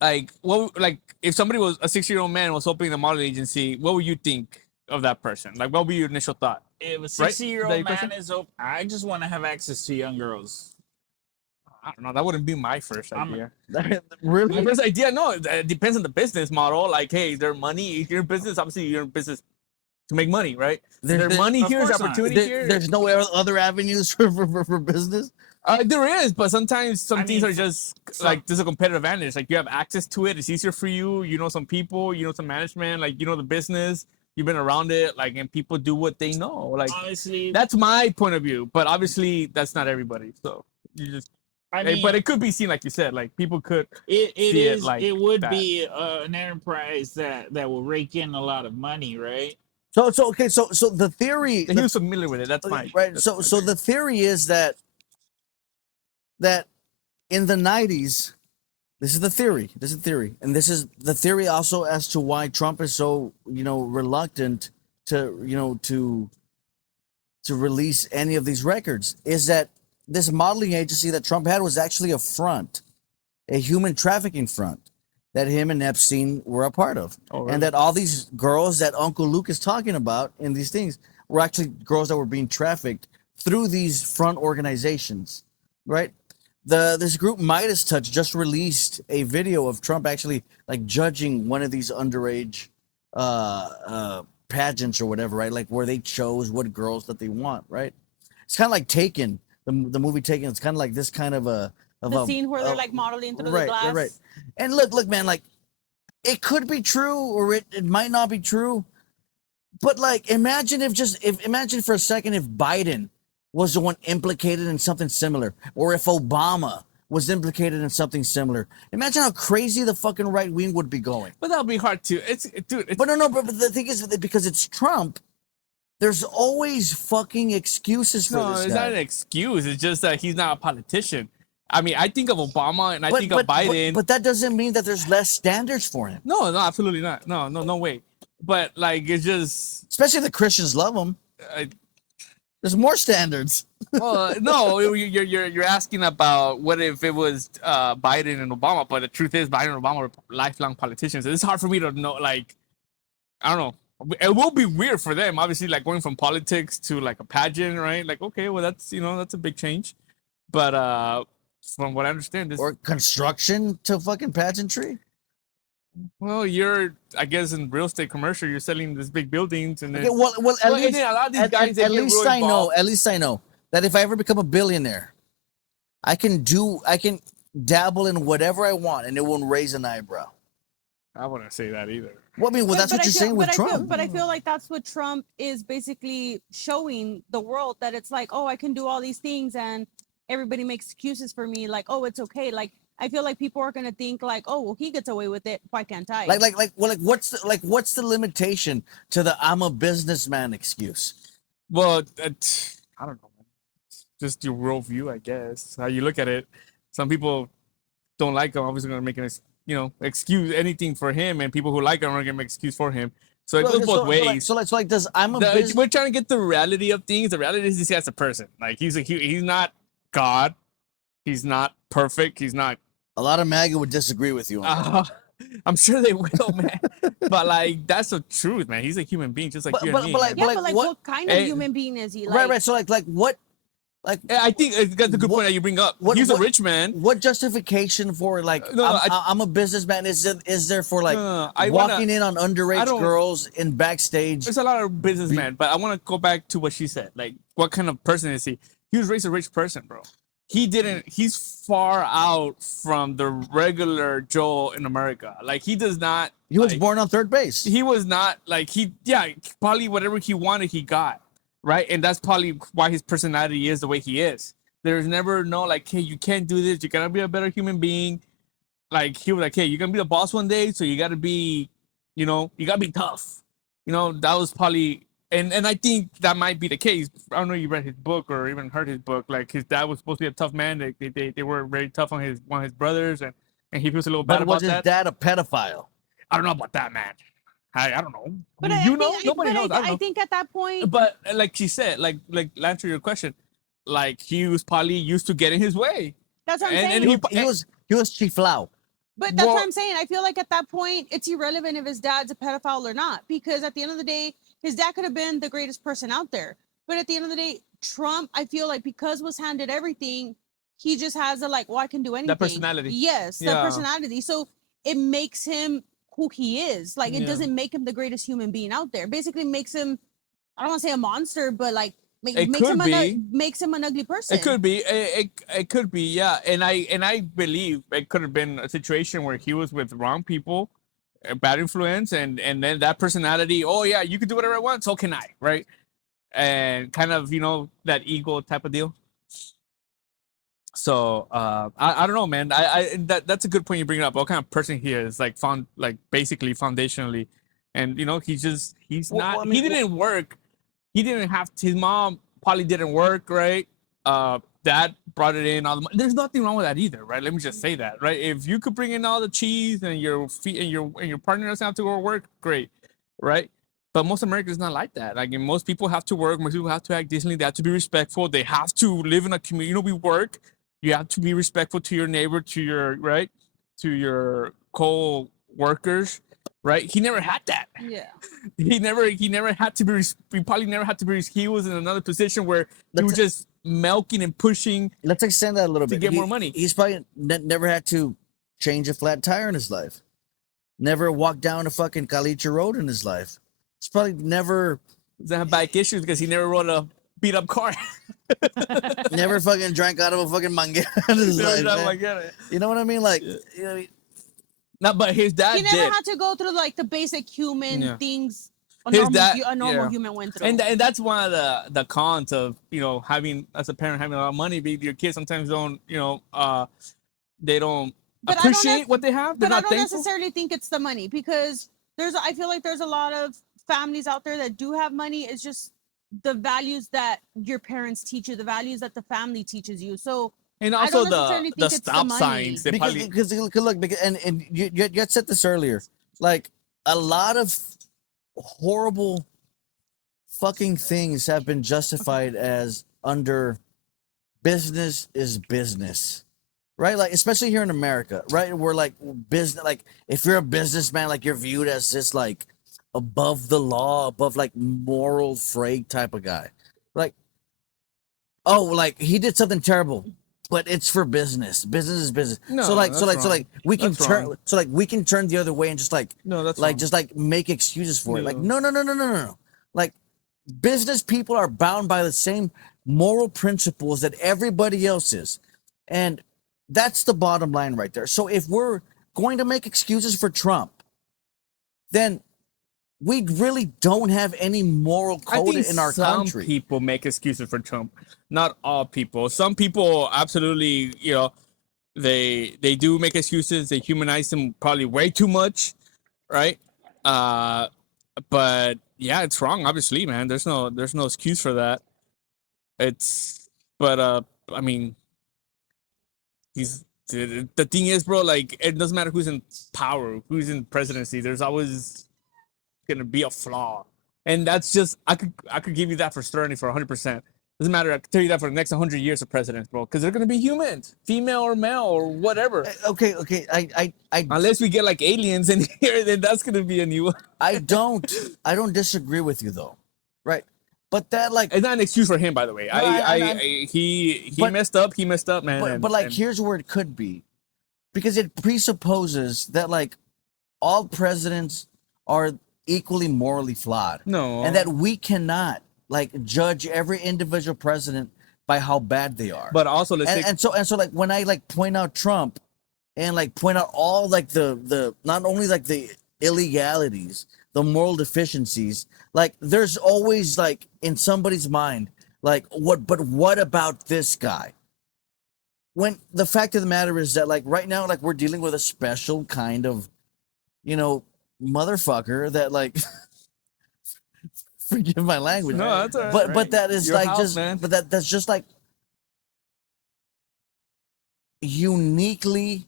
if somebody was a 60-year-old man was opening a modeling agency, what would you think of that person? Like, what would be your initial thought? If a Right? 60-year-old Is that your man question? is open, I just want to have access to young girls. I don't know. That wouldn't be my first idea. My Really? first idea, no, it depends on the business model. Like, hey, their money, if you're in business, obviously you're in business to make money, right? There- There's money of here, there's course not. opportunity here. There's no other avenues for business. There is, but sometimes some things mean, are just like there's a competitive advantage. Like you have access to it, it's easier for you. You know some people, you know some management, like you know the business, you've been around it, like and people do what they know. Like Honestly, that's my point of view, but obviously that's not everybody. So you just, I mean, but it could be seen like you said, like people could. it see it is. like it would that. be an enterprise that will rake in a lot of money, right? So the theory, He was familiar with it. That's fine. right? That's So fine. the theory is that in the 90s, this is the theory. And this is the theory also as to why Trump is so reluctant to to release any of these records, is that this modeling agency that Trump had was actually a front, a human trafficking front that him and Epstein were a part of. Oh, really? And that all these girls that Uncle Luke is talking about in these things were actually girls that were being trafficked through these front organizations, right? This group Midas Touch just released a video of Trump actually like judging one of these underage pageants or whatever, right? Like where they chose what girls that they want, right? It's kind of like Taken, the movie Taken. It's kind of like this kind of The scene where they're like modeling through the glass. Right. And look, man, like it could be true or it might not be true. But like imagine for a second if Biden was the one implicated in something similar, or if Obama was implicated in something similar. Imagine how crazy the fucking right wing would be going. But that'll be hard too. It's But no, but the thing is that because it's Trump, there's always fucking excuses for no, this it's guy. not an excuse. It's just that he's not a politician. I mean, I think of Obama and I think of Biden. But that doesn't mean that there's less standards for him. No, absolutely not. No way. But like, it's just. Especially the Christians love him. I, There's more standards. well, no, you're asking about what if it was Biden and Obama, but the truth is Biden and Obama are lifelong politicians. It's hard for me to know. Like, I don't know. It will be weird for them, obviously, like going from politics to like a pageant, right? Like, okay, well, that's a big change. But from what I understand, this. Or construction to fucking pageantry. Well, you're, I guess, in real estate commercial, you're selling these big buildings, and then Okay, well, at least, a lot of these at, guys, at least I know. At least I know that if I ever become a billionaire, I can dabble in whatever I want, and it won't raise an eyebrow. I wouldn't say that either. Well, I mean, well, that's what you're saying with Trump. But I feel like that's what Trump is basically showing the world, that it's like, oh, I can do all these things and everybody makes excuses for me. Like, oh, it's okay. Like, I feel like people are gonna think like, oh, well, he gets away with it. Why can't I? What's the limitation to the "I'm a businessman" excuse? Well, I don't know, man. Just your worldview, I guess. How you look at it. Some people don't like him. Obviously, gonna make an excuse anything for him, and people who like him are gonna make an excuse for him. So it goes both ways. So like, does we're trying to get the reality of things. The reality is this guy's a person. Like he's not God. He's not perfect. He's not. A lot of MAGA would disagree with you on that. I'm sure they will, man. But like that's the truth, man. He's a human being, just like you and me. But what kind of human being is he? Like, right. So like what? Like I think that's a good point that you bring up. He's a rich man. What justification for I'm a businessman is there for like walking in on underage girls in backstage? There's a lot of businessmen, but I want to go back to what she said. Like, what kind of person is he? He was raised a rich person, bro. He's far out from the regular Joe in America. Like he does not. He was born on third base. He was not like probably whatever he wanted, he got. Right. And that's probably why his personality is the way he is. There's never no like, hey, you can't do this. You gotta be a better human being. Like he was like, hey, you're gonna be the boss one day. So you gotta be, you gotta be tough. That was probably and I think that might be the case. I don't know if you read his book or even heard his book. Like his dad was supposed to be a tough man. They were very tough on one of his brothers and he feels a little bad about that. But was his dad a pedophile? I don't know about that, man. I don't know. But nobody knows. I think at that point. But like she said, like answer your question, like he was probably used to getting his way. That's what I'm saying. And he was chiflao. But that's what I'm saying. I feel like at that point, it's irrelevant if his dad's a pedophile or not, because at the end of the day, his dad could have been the greatest person out there. But at the end of the day, Trump, I feel like because was handed everything, he just has I can do anything. That personality. Yes, that personality. So it makes him who he is. Like it doesn't make him the greatest human being out there. Basically makes him, I don't want to say a monster, but like makes him an ugly person. It could be. It could be, yeah. And I believe it could have been a situation where he was with wrong people, bad influence, and then that personality, oh yeah, you can do whatever I want, so can I, right? And kind of, that ego type of deal. So I don't know, man. That's a good point you bring up. What kind of person he is, basically foundationally, and he didn't work. He didn't have his mom probably didn't work, right? Dad brought it in all the money. There's nothing wrong with that either, right? Let me just say that, right? If you could bring in all the cheese and your feet and your partner doesn't have to go to work, great, right? But most Americans not like that. Like most people have to work. Most people have to act decently. They have to be respectful. They have to live in a community. We work. You have to be respectful to your neighbor, to your co-workers, right? He never had that. Yeah. He never had to be. He probably never had to be. He was in another position where he was just milking and pushing. Let's extend that a little bit to get more money. He's probably never had to change a flat tire in his life. Never walked down a fucking Caliche road in his life. He's probably never doesn't have bike issues because he never rode a beat up car. Never fucking drank out of a fucking manguera in his life. You know what I mean? Like, no, but his dad. He never had to go through like the basic human things a normal human went through. And that's one of the cons of having as a parent having a lot of money. Your kids sometimes don't they don't appreciate what they have. They're but not I don't thankful. necessarily think it's the money, because I feel like there's a lot of families out there that do have money. It's just the values that your parents teach you, the values that the family teaches you. So and also the stop signs. Because look, and you had said this earlier, like a lot of horrible fucking things have been justified as under business is business, right? Like especially here in America, right? We're like business, like if you're a businessman, like you're viewed as this like above the law, above like moral frayed type of guy. Like, oh, like he did something terrible, but it's for business. Business is business. No, so like we can that's turn wrong. we can turn the other way and just like that's like wrong. just like make excuses for it. Like no. Like business people are bound by the same moral principles that everybody else is. And that's the bottom line right there. So if we're going to make excuses for Trump, then we really don't have any moral I code think in our some country. people make excuses for Trump. Not all people. Some people absolutely, they do make excuses. They humanize him probably way too much, right? But yeah, it's wrong. Obviously, man. There's no excuse for that. It's but I mean, the thing is, bro. Like, it doesn't matter who's in power, who's in presidency. There's always gonna be a flaw, and that's just I could give you that for certainty for 100%. Doesn't matter. I can tell you that for the next 100 years of presidents, bro, because they're gonna be humans, female or male or whatever. Okay, Unless we get like aliens in here, then that's gonna be a new. I don't disagree with you though, right? But that like, It's not an excuse for him, by the way. He But- messed up. He messed up, man. but like, here's where it could be, because it presupposes that like all presidents are equally morally flawed, no, and that we cannot like judge every individual president by how bad they are. But also, let's take and so like when I like point out Trump and like point out all like the not only like the illegalities, the moral deficiencies, like there's always like in somebody's mind like what about this guy? When the fact of the matter is that like right now like we're dealing with a special kind of, motherfucker that like forgive my language. No, that's all right. But that is Your like house, just man. but that's just like uniquely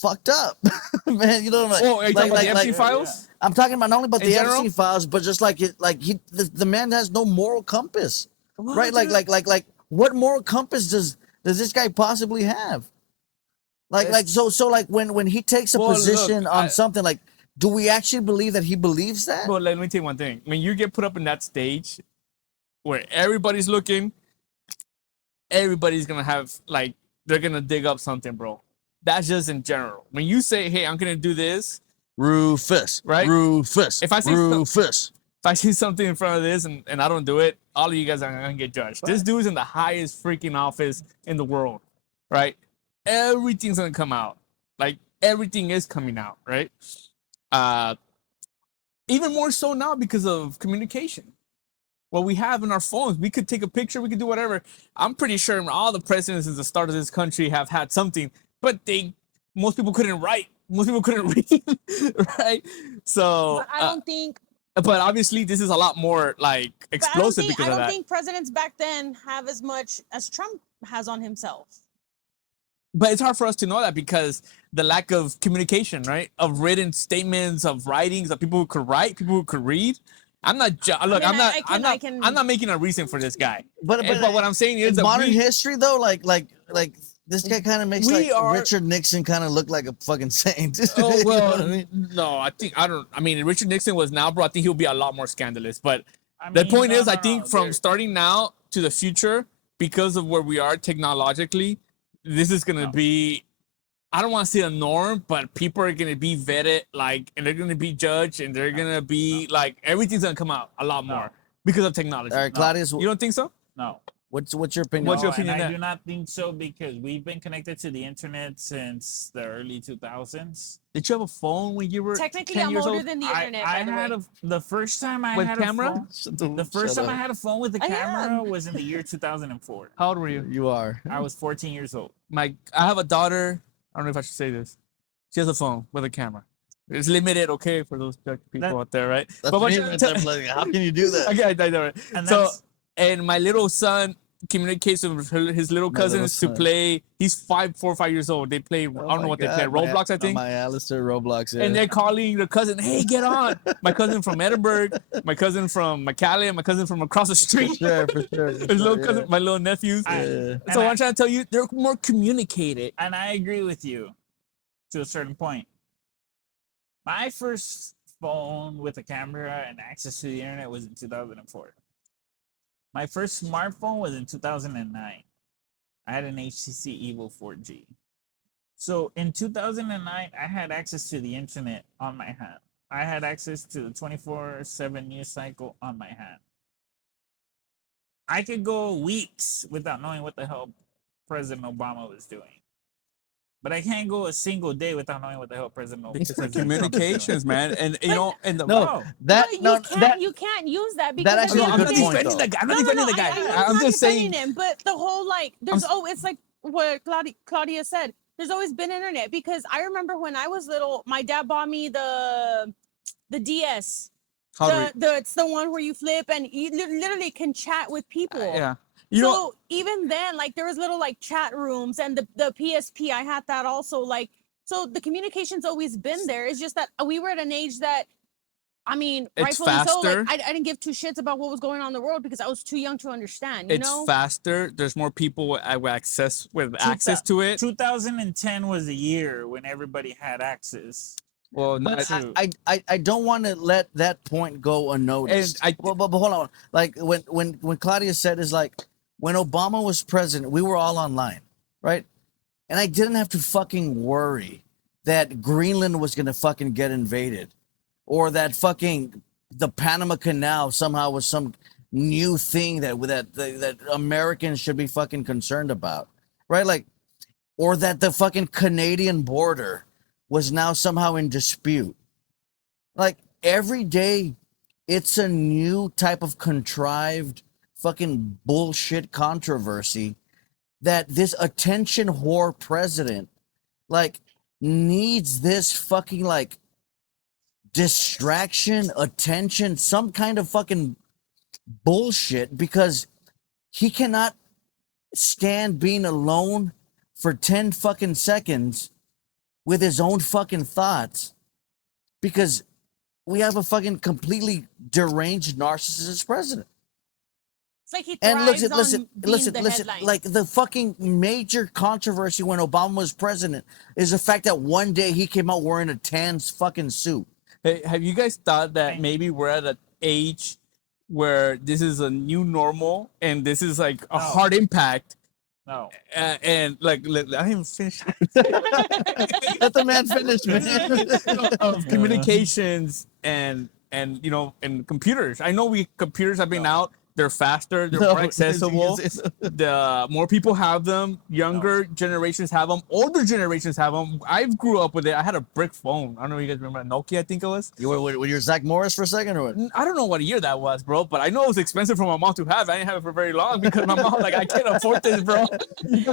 fucked up. Man, you know what I'm Oh, are you talking about the Epstein like- files? I'm talking about not only about In the general? Epstein files, but just like the man has no moral compass. Right? Like what moral compass does this guy possibly have? So like when he takes a Well, look, position on I- something, like, do we actually believe that he believes that? Well, let me tell you one thing. When you get put up in that stage where everybody's looking, everybody's gonna have like they're gonna dig up something, bro. That's just in general. When you say, "Hey, I'm gonna do this," Rufus, Right? Rufus. If I see some- Rufus, if I see something in front of this and I don't do it, all of you guys are gonna get judged. This dude's in the highest freaking office in the world, right? Everything's gonna come out. Like, everything is coming out, right? Even more so now because of communication. What we have in our phones, we could take a picture, we could do whatever. I'm pretty sure all the presidents since the start of this country have had something, but most people couldn't write, most people couldn't read, right? So, But I don't think. but obviously this is a lot more like But I don't explosive think, because I of don't that. think presidents back then have as much as Trump has on himself. But it's hard for us to know that because the lack of communication, right? Of written statements, of writings, of people who could write, people who could read. I'm not look. mean, I'm not making a reason for this guy. but What I'm saying is in that modern we, history though, like this guy kind of makes We like are- Richard Nixon kind of look like a fucking saint. oh You know well, what I mean? no, I mean, Richard Nixon was now, bro. I think he'll be a lot more scandalous. But I the mean, point no, is, I no, think no, from there- starting now to the future, because of where we are technologically, this is gonna be. I don't want to say a norm, but people are gonna be vetted, like, and they're gonna be judged, and they're gonna be like, everything's gonna come out a lot more because of technology. All right, Claudius, You don't think so? No. what's your opinion? What's your No, and opinion I there? do not think so because we've been connected to the internet since the early 2000s. Did you have a phone when you were Technically, 10 I'm years older old? than the I, internet. I by the had way. the first time I With had camera? a phone. The first time I had a phone with a I camera am. was in the year 2004. How old were you? You are. I was 14 years old. I have a daughter. I don't know if I should say this. She has a phone with a camera. It's limited, okay, for those people That- out there, right? That's what me you- right there, like, how can you do that? Okay, I know, right? And So, that's- and my little son communicates with his little My little cousins to son. play. He's 4 or 5 years old. They play. I don't know what they play. Roblox, I think. My Alistair Roblox. Yeah. And they're calling their cousin, "Hey, get on!" My cousin from Edinburgh, my cousin from McAllen, my cousin from across the street. for sure. His little cousin, my little nephews. I- Yeah. And So I- I'm trying to tell you, they're more communicated. And I agree with you to a certain point. My first phone with a camera and access to the internet was in 2004. My first smartphone was in 2009. I had an HTC Evo 4G. So in 2009, I had access to the internet on my hand. I had access to the 24/7 news cycle on my hand. I could go weeks without knowing what the hell President Obama was doing. But I can't go a single day without knowing what the hell President Because of President Trump is doing. communications, man, and you know, and the No, Bro, that But no, you can't use that because actually at is the a end good of the point, day- defending the guy. I'm not No, defending the I guy. know I'm you're not just saying. defending him, but the whole like it's like what Claudia said. There's always been internet because I remember when I was little, my dad bought me the DS. How do we? It's the one where you flip and you literally can chat with people. Yeah. You know, So even then, like there was little like chat rooms and the PSP, I had that also. Like, so the communication's always been there. It's just that we were at an age that, I mean, It's rightfully so. faster. Like I didn't give two shits about what was going on in the world because I was too young to understand. You it's know, faster. There's more people with access to it. 2010 was the year when everybody had access. Well, not but true. I don't want to let that point go unnoticed. And but hold on. Like when Claudia said is like when Obama was president, we were all online, right? And I didn't have to fucking worry that Greenland was gonna fucking get invaded, or that fucking the Panama Canal somehow was some new thing that Americans should be fucking concerned about, right? Like, or that the fucking Canadian border was now somehow in dispute. Like every day, it's a new type of contrived fucking bullshit controversy that this attention whore president like needs this fucking like distraction, attention, some kind of fucking bullshit because he cannot stand being alone for 10 fucking seconds with his own fucking thoughts because we have a fucking completely deranged narcissist president. it's like he And thrives listen, on being the listen. headline. Like the fucking major controversy when Obama was president is the fact that one day he came out wearing a tan fucking suit. hey, have you guys thought that maybe we're at an age where this is a new normal and this is like a hard impact? No. And like, I didn't even finish Let the man finish, man. of communications and you know and computers. I know computers have been out. They're faster. They're more accessible. The more people have them. Younger generations have them. Older generations have them. I grew up with it. I had a brick phone. I don't know if you guys remember a Nokia. I think it was. You were your Zach Morris for a second, or what? I don't know what year that was, bro, but I know it was expensive for my mom to have. I didn't have it for very long because my mom like, I can't afford this, bro. You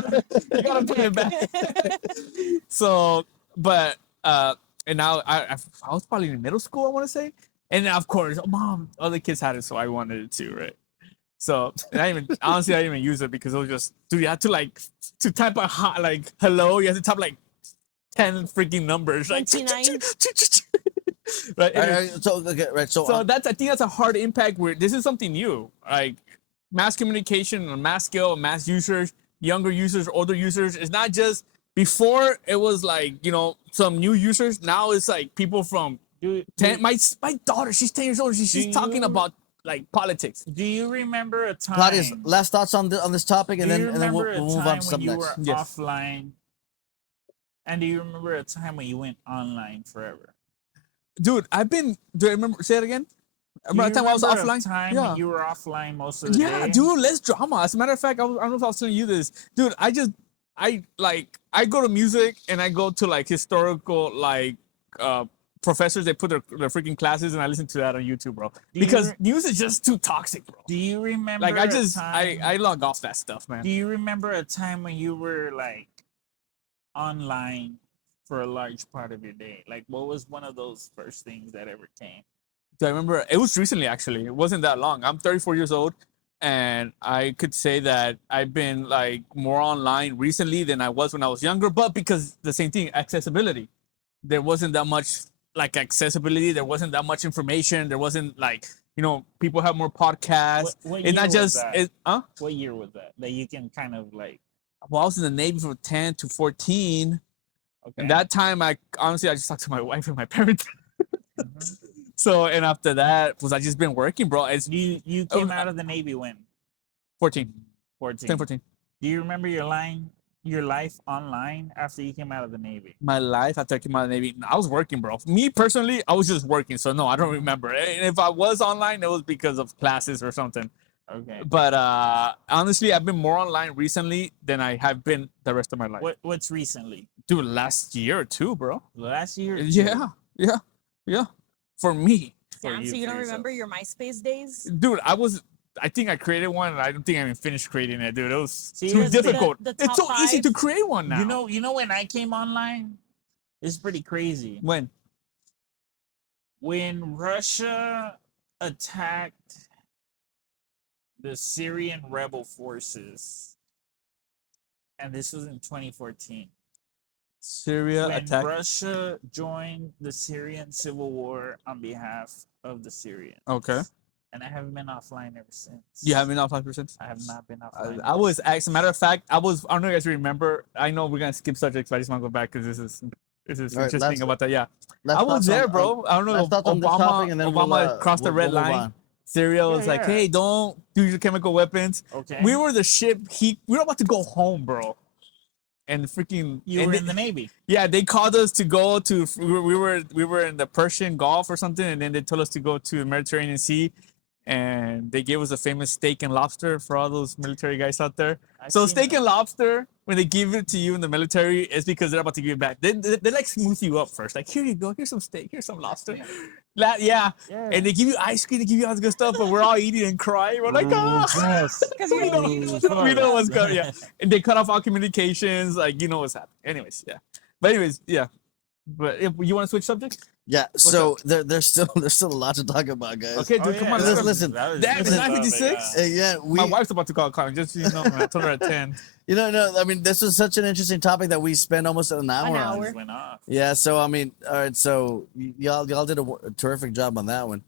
gotta pay it back. So, but and now I was probably in middle school, I want to say, and of course, mom, other kids had it, so I wanted it too, right? So, and I didn't even use it because it was just, dude, you had to type a like hello, you have to type like 10 freaking numbers, like 29. right. So okay, right. So So I think that's a hard impact where this is something new, like mass communication on mass scale, mass users, younger users, older users. It's not just before it was like, you know, some new users. Now it's like people from 10. My daughter, she's 10 years old. She's talking about like politics. Do you remember a time? Claudius, last thoughts on this topic, and do you then we'll remember move a on time to when something you next. were Yes. offline? And do you remember a time when you went online forever? Dude, do I remember, say it again? Do you Remember that time I was remember a offline? time Yeah. when you were offline most of the Yeah, day? dude, less drama. As a matter of fact, I don't know if I was telling you this. Dude, I go to music and I go to like historical like professors. They put their freaking classes and I listen to that on YouTube, bro. Because news is just too toxic, bro. Do you remember? Like I I log off that stuff, man. Do you remember a time when you were like online for a large part of your day? Like, what was one of those first things that ever came? Do I remember? It was recently, actually. It wasn't that long. I'm 34 years old, and I could say that I've been like more online recently than I was when I was younger. But because the same thing, accessibility. There wasn't that much like accessibility. There wasn't that much information. There wasn't like, you know, people have more podcasts. What It's year not was just that? What year was that? That you can kind of like. Well, I was in the Navy from 10 to 14. Okay. And that time, I just talked to my wife and my parents. So, and after that, I just been working, bro. It's You came out of the Navy when? 14. 14. 10, 14. Do you remember your life online after you came out of the Navy? My life after I came out of the Navy, I was working, bro. Me personally, I was just working. So, no, I don't remember. And if I was online, it was because of classes or something. Okay. But honestly, I've been more online recently than I have been the rest of my life. What's recently? Dude, last year or two, bro. Last year? Yeah. For me, Damn, so you don't for yourself. remember your MySpace days? dude, I think I created one, and I don't think I even finished creating it, dude. It was See, too that's the- difficult. the It's so top easy five. to create one now. You know when I came online? It's pretty crazy. when? When Russia attacked the Syrian rebel forces, and this was in 2014. Syria When attack. Russia joined the Syrian civil war on behalf of the Syrians. Okay. And I haven't been offline ever since. You haven't been off 5%? I have not been offline. I was, as a matter of fact, I don't know if you guys remember. I know we're going to skip subjects, but I just want to go back because this is All right, interesting let's- about that. Yeah. Let's I was thoughts there, on- bro. I don't know. let's thoughts on this Obama, topic, and then Obama crossed the red we'll move line. on. Syria was like, yeah. hey, don't use your chemical weapons. Okay. We were the ship. We were about to go home, bro. And freaking, You and were they- in the Navy. yeah, they called us to go to. We were in the Persian Gulf or something, and then they told us to go to the Mediterranean Sea, and they gave us a famous steak and lobster for all those military guys out there. I've So seen steak that. and lobster, when they give it to you in the military, it's because they're about to give it back. They like smooth you up first. Like, here you go. Here's some steak. Here's some lobster. Yeah. Yeah. And they give you ice cream. They give you all this good stuff, but we're all eating and crying. We're like, ah. Yes. Because you know, We know what's going. Yeah, and they cut off all communications. Like, you know what's happening. Anyways, yeah. But anyways, yeah. But if you want to switch subjects, Yeah, so there's still a lot to talk about, guys. okay, dude, Oh, come yeah. on. Listen, Let's go. listen. Damn, it's 9:56? Yeah, My wife's about to call a call. Just so you know, man, I told her at 10. no, I mean, this was such an interesting topic that we spent almost an hour on. hour. Went off. Yeah, so I mean, all right, so y'all did a terrific job on that one.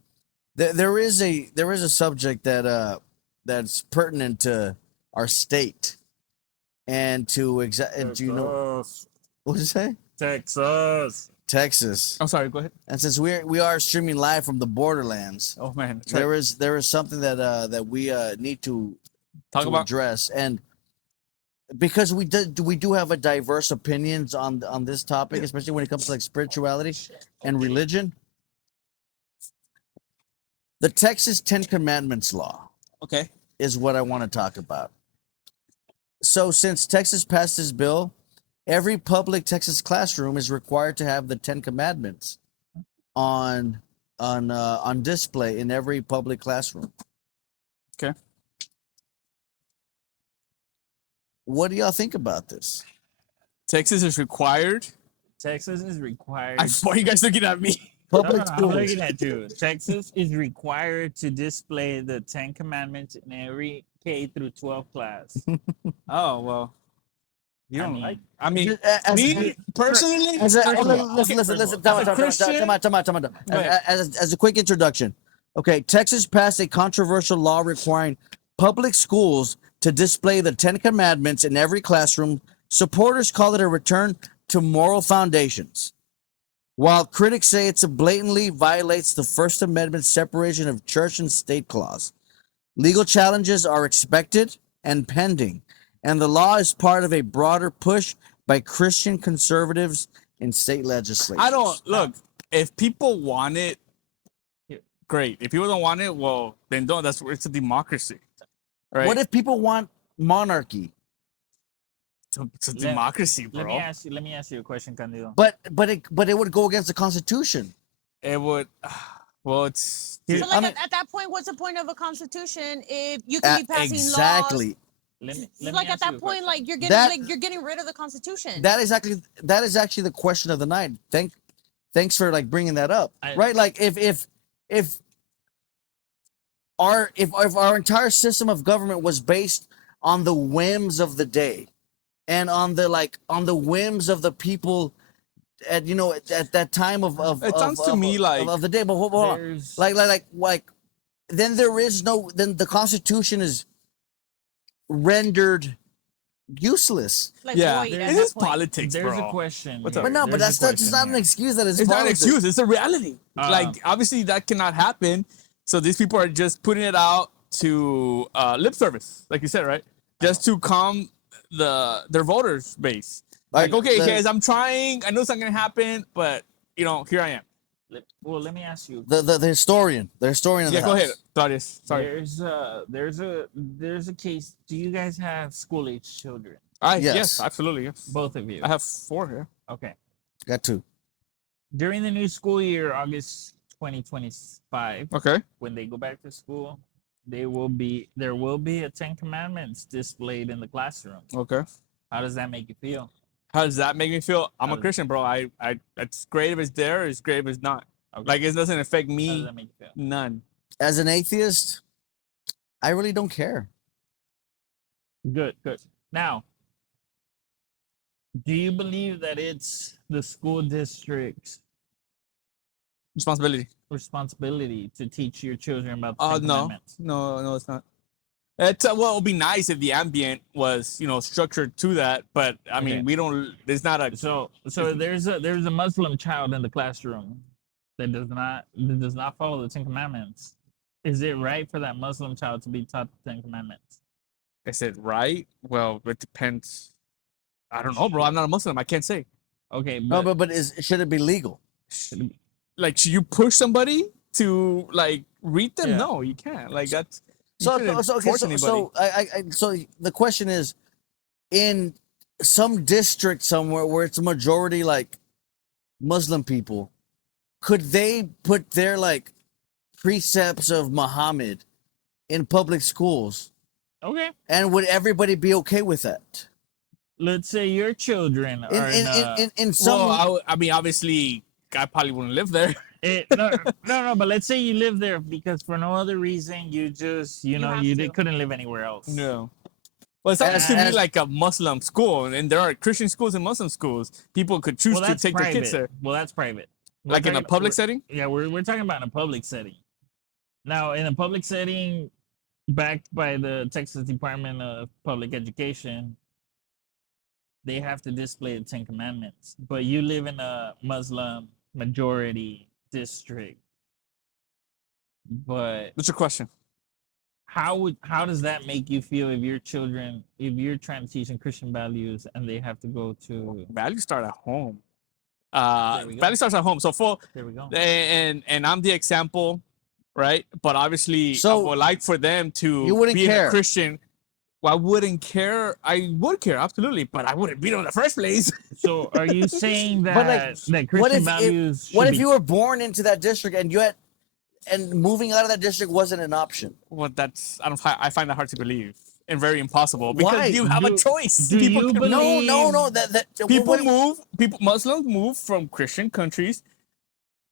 There is a subject that's pertinent to our state, and what did you say? Texas. Texas. I'm sorry, go ahead. And since we are streaming live from the borderlands, Oh, man. That's right. there is something that we need to Talk about. address, and because we do have a diverse opinions on this topic, especially when it comes to like spirituality and religion. The Texas 10 Commandments law Okay. is what I want to talk about. So since Texas passed this bill, every public Texas classroom is required to have the 10 Commandments on display in every public classroom. Okay. What do y'all think about this? Texas is required. Texas is required. Why are you guys looking at me? Public I'm schools. looking at you. Texas is required to display the 10 Commandments in every K through 12 class. Oh, well. You I don't mean- like. I mean, As- me personally. As a, first of all, listen, okay, listen. first of all, Time as a Christian- out. Go ahead. As a quick introduction, okay, Texas passed a controversial law requiring public schools to display the 10 Commandments in every classroom. Supporters call it a return to moral foundations, while critics say it blatantly violates the First Amendment separation of church and state clause. Legal challenges are expected and pending, and the law is part of a broader push by Christian conservatives in state legislatures. I don't look. If people want it, great. If people don't want it, well, then don't. It's a democracy, right? What if people want monarchy? It's a Let- democracy, Let bro. me ask you a question, Candido. But it would go against the Constitution. It would. Well, it's. So I like mean- at that point, what's the point of a constitution if you can be passing Exactly. laws? Let me Like at ask you that a point, question. like you're getting rid of the constitution. That is actually the question of the night. Thanks for like bringing that up. Right? Like if our entire system of government was based on the whims of the day and on the whims of the people at that time of It sounds to me like- of the day. But hold on. There's- Like then then the Constitution is rendered useless. like Yeah, void at this that is point. politics, There's bro. a question. What's here. up? But no, but There's that's a just question not an here. excuse. That is It's not an politics. excuse. It's a reality. Uh, Like obviously that cannot happen. So these people are just putting it out to lip service, like you said, right? Just to calm their voters base. Like, okay, guys, I'm trying. I know it's not gonna happen, but here I am. Well, let me ask you. The historian of Yeah, the go house. ahead, Claudius. Sorry. There's a case. Do you guys have school age children? Yes, absolutely. Yes. Both of you. I have 4 here. Okay. Got 2. During the new school year, August 2025, Okay. when they go back to school, there will be a 10 Commandments displayed in the classroom. Okay. How does that make you feel? How does that make me feel? I'm a Christian, bro. It's great if it's there. It's great if it's not. Okay. Like, it doesn't affect How does me. that make you feel? None. As an atheist, I really don't care. Good. Now, do you believe that it's the school district's Responsibility. to teach your children about the 10 No. Commandments? No, it's not. It's well, it would be nice if the ambient was, structured to that, but I mean, Okay. we don't. There's not a. So there's a Muslim child in the classroom that does not follow the 10 Commandments. Is it right for that Muslim child to be taught the 10 Commandments? I said right. Well, it depends. I don't know, bro. I'm not a Muslim. I can't say. Okay, No, but, but should it be legal? should- Like, should you push somebody to like read them? Yeah. No, you can't. Like, that's. You So, shouldn't so, okay, force so, anybody. so the question is, in some district somewhere where it's a majority like Muslim people, could they put their like precepts of Muhammad in public schools, okay. and would everybody be okay with that? Let's say your children are In some, Well, I mean, obviously, I probably wouldn't live there. no, but let's say you live there because for no other reason you just have to. couldn't live anywhere else. No. Well, it sounds to me As- like a Muslim school, and there are Christian schools and Muslim schools. People could choose Well, to that's take private. their kids there, Well, that's private. We're like in a talking- public we're- setting. Yeah, we're talking about in a public setting. Now, in a public setting, backed by the Texas Department of Public Education, they have to display the 10 Commandments. But you live in a Muslim majority district. But What's your question? how does that make you feel if your children, if you're trying to teach them Christian values and they have to go to Values start at home. There we go. Value starts at home. So there we go. and I'm the example, right? But obviously, So, I would like for them to you wouldn't be care. a Christian. Well, I wouldn't care. I would care, absolutely, but I wouldn't beat them in the first place. So are you saying that But, like, that what Christian if values what should if be- you were born into that district and moving out of that district wasn't an option? Well, I find that hard to believe and very impossible because Why? you have a Do- choice. do you can- believe- No. Muslims move from Christian countries.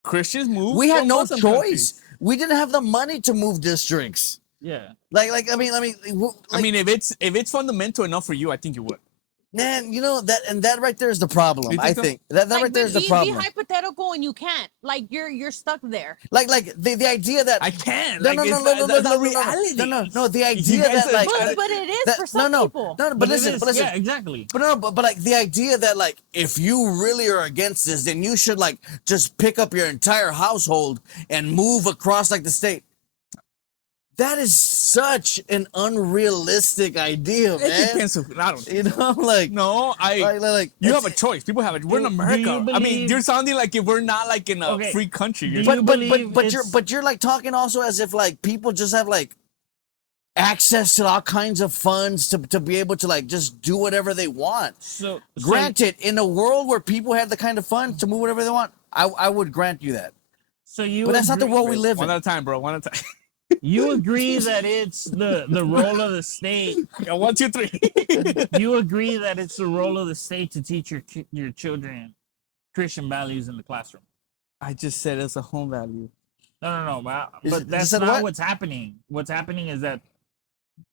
Christians move. We had from no Muslim choice. countries. We didn't have the money to move districts. Yeah. I mean, I mean, if it's fundamental enough for you, I think you would. man, that right there is the problem. You I think so? think that Like, right there is but the be problem. hypothetical and you can't. Like you're stuck there. Like the idea that I can't. no, Like, no, it's no, not- no, no, that's no, not no, reality. no, the idea guys that are like trying But it is that- for some people. no, but But it listen, is- but listen, yeah, exactly. but like the idea that like if you really are against this, then you should like just pick up your entire household and move across like the state. That is such an unrealistic idea, It man. depends. I don't. You know, like No, like You have a it's- choice. People have it. We're in Do you America. I mean, believe- you're sounding like if we're not like in a Okay. free country. Do You're you but believe it's- you're like talking also as if like people just have like access to all kinds of funds to be able to like just do whatever they want. So Granted, in a world where people have the kind of funds to move whatever they want, I would grant you that. so you But that's not the agree- world we live one in. at a time, bro. One at a time. You agree that it's the role of the state. 1, 2, 3. You agree that it's the role of the state to teach your children Christian values in the classroom. I just said it's a home value. No, Is but it- that's is that not what? what's happening. What's happening is that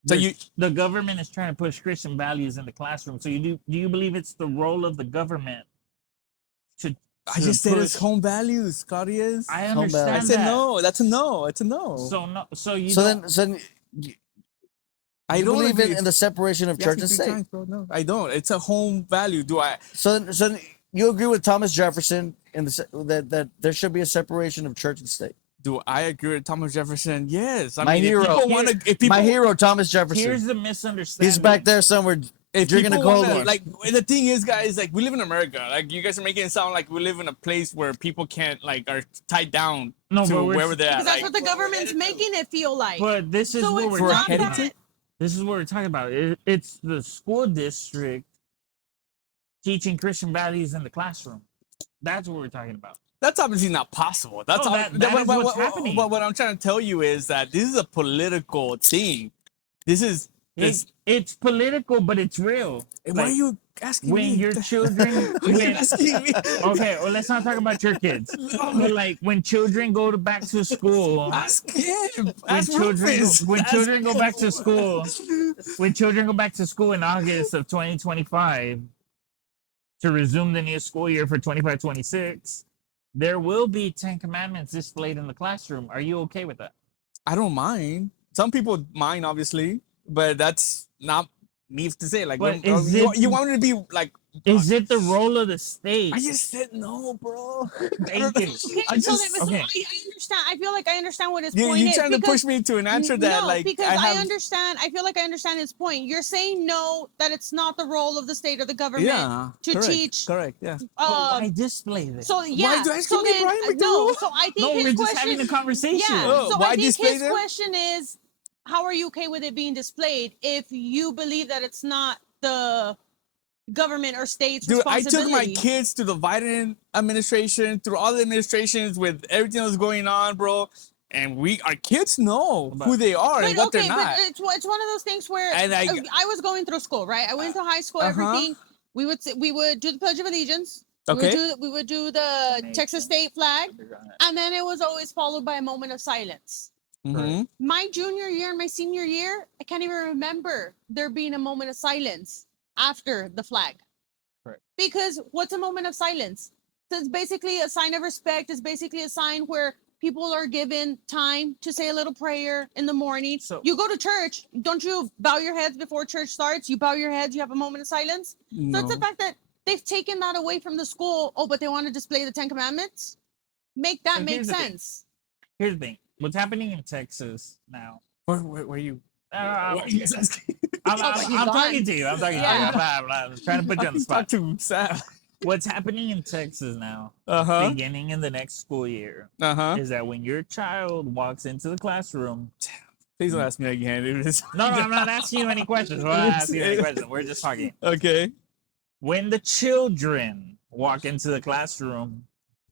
So the government is trying to push Christian values in the classroom. So do you believe it's the role of the government to? I just said it's push- home values, Claudius. I Home understand I values. said that. no. That's a no. It's a no. So no. So you. So don't- then I you don't believe agree. in the separation of You church asked and me 3 state. times, bro. No, I don't. It's a home value. Do I? So you agree with Thomas Jefferson in that there should be a separation of church and state. Do I agree with Thomas Jefferson? Yes. I My mean, hero. If people want to, if people, My hero, Thomas Jefferson. here's the misunderstanding. He's back there somewhere. if drinking people a cold wanna, one. like the thing is, guys, like we live in America. Like you guys are making it sound like we live in a place where people can't are tied down No, to but wherever they're at. Because that's Like, what the government's making it feel like. But this is So what it's we're for not talking that. about. This is what we're talking about. It's the school district teaching Christian values in the classroom. That's what we're talking about. That's obviously not possible. That's No, that is what's happening. But what I'm trying to tell you is that this is a political thing. This is It's political, but it's real. why are you asking When me? your children, Why are you asking me? okay, well, let's not talk about your kids. But like when children go back to school, Ask him. when Ask children, Rufus. when Ask children go him. back to school, when children go back to school in August of 2025 to resume the new school year for 25-26, there will be 10 commandments displayed in the classroom. Are you okay with that? I don't mind. Some people mind, obviously, but that's not me to say. Like, But when- is you, it- you want me to be like? Is it the role of the state? I just said no, bro. Thank you. Okay, I so just- then, okay. I understand. I feel like I understand what his You point is. trying to because- push me to an answer that, no, like, because I I have. understand. I feel like I understand his point. You're saying no, that it's not the role of the state or the government Yeah, to correct, teach. Correct. Yeah. Why display this? So yeah, you asking so me, then Brian, make the no. rule? So I think No, his we're just question. having a conversation. Yeah. Oh, So why I think display his them? question is, how are you okay with it being displayed if you believe that it's not the government or state's Dude, I responsibility? took my kids to the Biden administration, through all the administrations with everything that's going on, bro. And our kids know who they are and But what they're not. but it's one of those things where And I was going through school, right? I went to high school, Uh-huh. everything. We would do the Pledge of Allegiance. Okay. We would do the Texas state flag, and then it was always followed by a moment of silence. Mhm. My junior year and my senior year, I can't even remember there being a moment of silence after the flag. Correct. Because what's a moment of silence? So it's basically a sign of respect. It's basically a sign where people are given time to say a little prayer in the morning. So- You go to church, don't you bow your heads before church starts? You bow your heads, you have a moment of silence. So it's the No. fact that they've taken that away from the school. Oh, but they want to display the 10 Commandments? Make that So make here's the thing. sense. Here's the thing. What's happening in Texas now? Where you? I'm, What are you guys asking? I'm he's talking to you. I'm talking Yeah. to you. I'm trying to put you on the spot. Talk to Sam. What's happening in Texas now, Uh-huh. beginning in the next school year, Uh-huh. is that when your child walks into the classroom, Please don't ask me again. It is- no, I'm not asking you any questions. We're not asking you any questions. We're just talking. Okay. When the children walk into the classroom,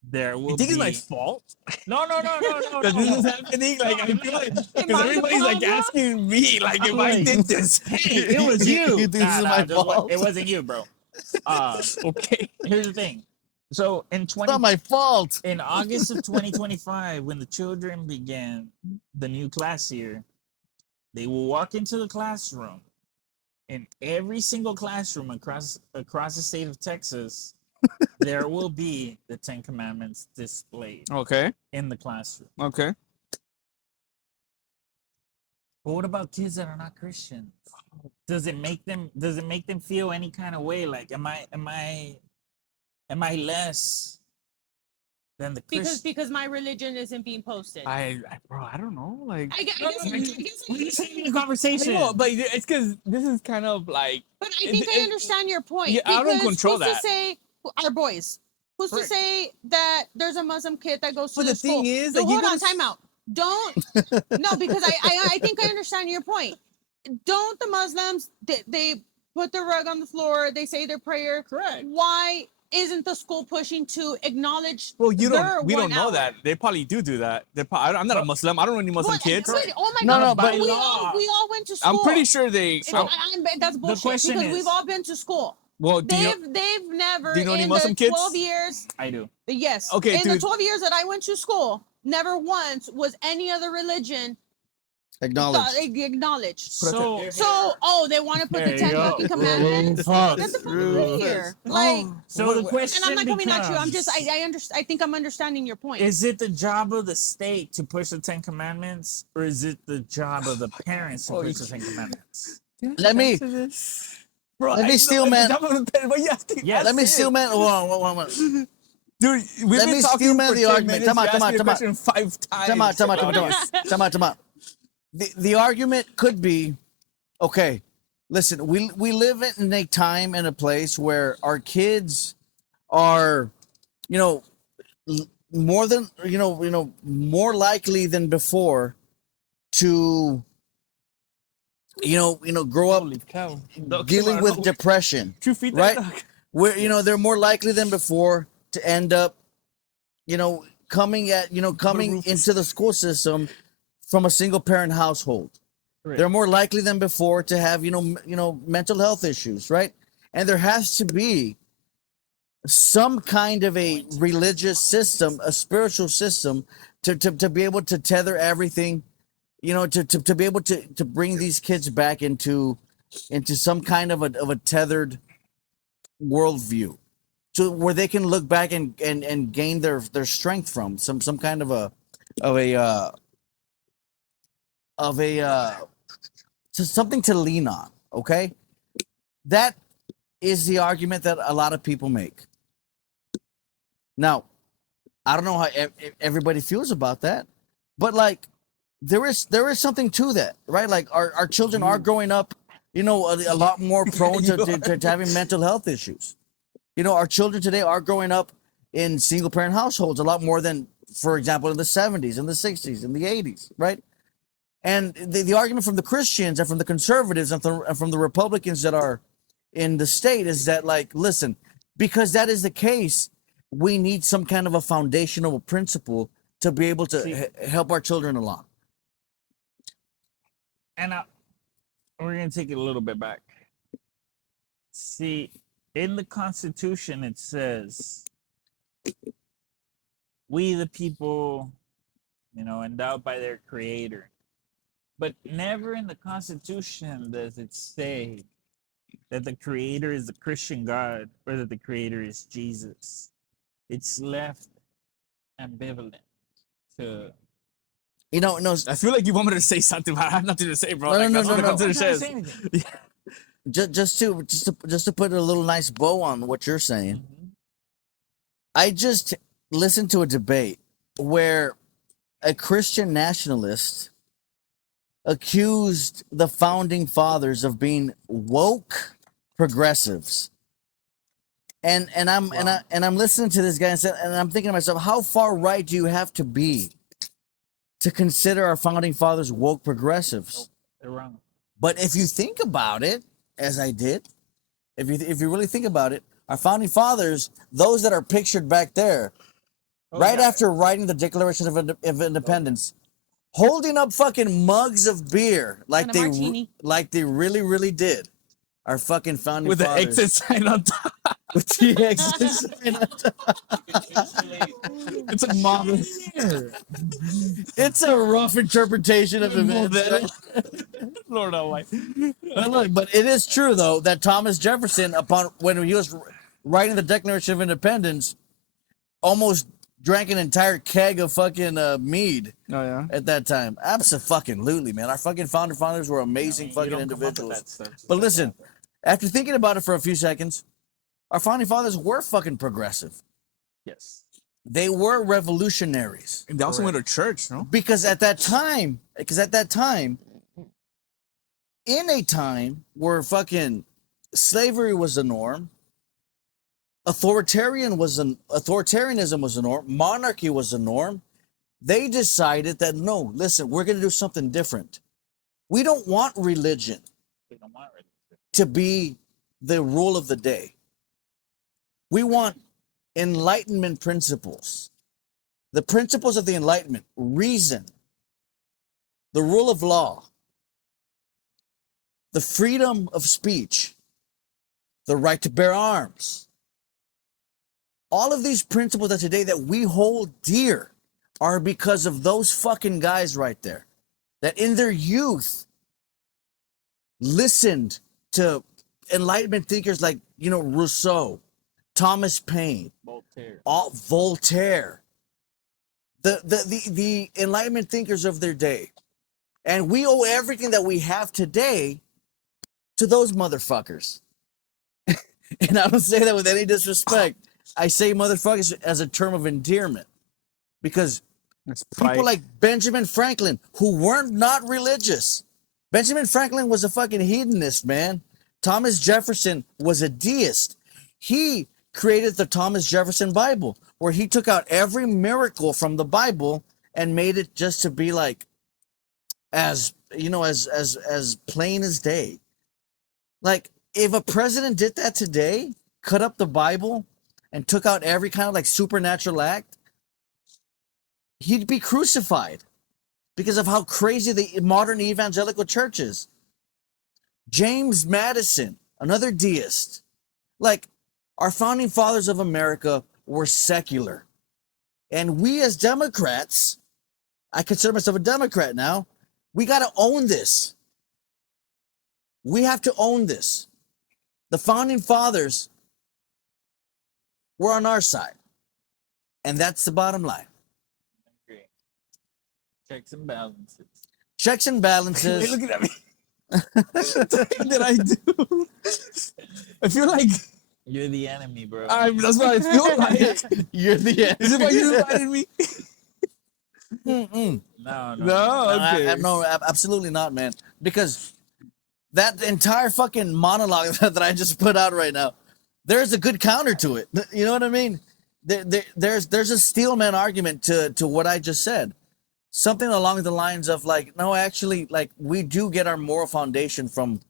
there will You think be. it's my fault? No. Because this is happening? Like, I feel like, because my everybody's like problem? asking me, like, if I Like, did this. Hey, it was you. You think this is my fault? It wasn't you, bro. Okay. Here's the thing. So in It's not my fault. in August of 2025, when the children began the new class year, they will walk into the classroom. In every single classroom across the state of Texas, there will be the 10 Commandments displayed Okay. in the classroom. Okay. But what about kids that are not Christians? Does it make them feel any kind of way? Like, am I less than the Christian? Because my religion isn't being posted. Bro, I don't know. Like, I guess, We're just having a I conversation. know, but it's because this is kind of like, but I think I understand your point. Yeah, I don't because control who's that. to say our boys? Who's to Right. say that there's a Muslim kid that goes to But the the school? thing is No, that you hold on, gotta time out. Don't no, because I think I understand your point. Don't the Muslims they put the rug on the floor, they say their prayer. Correct. Why isn't the school pushing to acknowledge well, their we 1 don't know hour? that. They probably do that. I'm not a Muslim. I don't know any Muslim But- kids. but- oh my No, god, no, but- we law. all went to school. I'm pretty sure they. That's bullshit question because is- we've all been to school. Well, do you? They've never do you know any in Muslim the kids? 12 years. I do. Yes. Okay, in the dude. 12 years that I went to school, never once was any other religion Acknowledged. acknowledged. So, They want to put There the 10 you go. fucking commandments. Fuck. Get the fuck out of here. Like, so the question and I'm not coming at you. I'm just, becomes, I think I'm understanding your point. is it the job of the state to push the 10 Commandments, or is it the job of the parents to Oh, push the 10 Commandments? Let me Bro, let me steal, man. Yes. let me steal, man. Hold on. Dude, we've Let been me talking steal, man, for the 10 argument. minutes. Come on, You come asked on, me a come on. question 5 times. Come on. The argument could be, okay, listen, we live in a time and a place where our kids are, more than more likely than before to grow up Holy cow. Dog dealing came out with of nowhere. depression, True feed that right? dog. Where they're more likely than before to end up, coming Rufus. into the school system from a single parent household. Right. They're more likely than before to have mental health issues, right? And there has to be some kind of a religious system, a spiritual system, to be able to tether everything, to be able to bring these kids back into some kind of a tethered worldview, to where they can look back and gain their strength from some kind of of a uh, a something to lean on. Okay, that is the argument that a lot of people make. Now, I don't know how everybody feels about that, but like there is something to that, right? Like our children are growing up, a lot more prone to having mental health issues. Our children today are growing up in single parent households a lot more than, for example, in the 70s and the 60s and the 80s, right? And the argument from the Christians and from the conservatives and from the Republicans that are in the state is that, like, listen, because that is the case, we need some kind of a foundational principle to be able to help our children along. And we're going to take it a little bit back. See, in the Constitution, it says, we the people, endowed by their creator. But never in the Constitution does it say that the creator is the Christian God or that the creator is Jesus. It's left ambivalent to... No, I feel like you want me to say something, but I have nothing to say, bro. No, Like, no, that's no, what the no. Constitution says. just to put a little nice bow on what you're saying. I just listened to a debate where a Christian nationalist accused the founding fathers of being woke progressives. And I'm listening to this guy and I'm thinking to myself, how far right do you have to be to consider our founding fathers woke progressives? They're wrong. But if you think about it, as I did, if you really think about it, our founding fathers, those that are pictured back there, after writing the Declaration of Independence, holding up fucking mugs of beer like And a martini. they really, really did. Our fucking founding With the fathers. exit sign on top. With the exit sign on top. It's a model. It's a rough interpretation of events. Lord Almighty. But it is true though that Thomas Jefferson, when he was writing the Declaration of Independence, almost drank an entire keg of fucking mead. Oh yeah. At that time. Absolutely, man. Our fucking founding fathers were amazing fucking individuals. But listen, after thinking about it for a few seconds, our founding fathers were fucking progressive. Yes. They were revolutionaries. And they also went to church, no? Because at that time, in a time where fucking slavery was the norm, authoritarianism was the norm, monarchy was the norm, they decided that, no, listen, we're going to do something different. We don't want religion to be the rule of the day. We want Enlightenment principles. The principles of the Enlightenment, reason, the rule of law, the freedom of speech, the right to bear arms. All of these principles that today that we hold dear are because of those fucking guys right there that in their youth listened to Enlightenment thinkers like, Rousseau, Thomas Paine, Voltaire, the Enlightenment thinkers of their day. And we owe everything that we have today to those motherfuckers. And I don't say that with any disrespect. I say motherfuckers as a term of endearment. Because people like Benjamin Franklin, who weren't not religious. Benjamin Franklin was a fucking hedonist, man. Thomas Jefferson was a deist. He created the Thomas Jefferson Bible, where he took out every miracle from the Bible and made it just to be like as as plain as day. Like, if a president did that today, cut up the Bible and took out every kind of like supernatural act, he'd be crucified because of how crazy the modern evangelical church is. James Madison, another deist. Like, our founding fathers of America were secular. And we as Democrats, I consider myself a Democrat now, we got to own this. We have to own this. The founding fathers were on our side. And that's the bottom line. Agree. Checks and balances. Checks and Hey, balances. look at me. What did I do? I feel like You're the enemy, bro. that's what I feel like. You're the end. Is it why you invited me? Mm-mm. No. No, okay. No, absolutely not, man. Because that entire fucking monologue that I just put out right now, there's a good counter to it. You know what I mean? There's a steelman argument to what I just said. Something along the lines of like, no, actually, like we do get our moral foundation from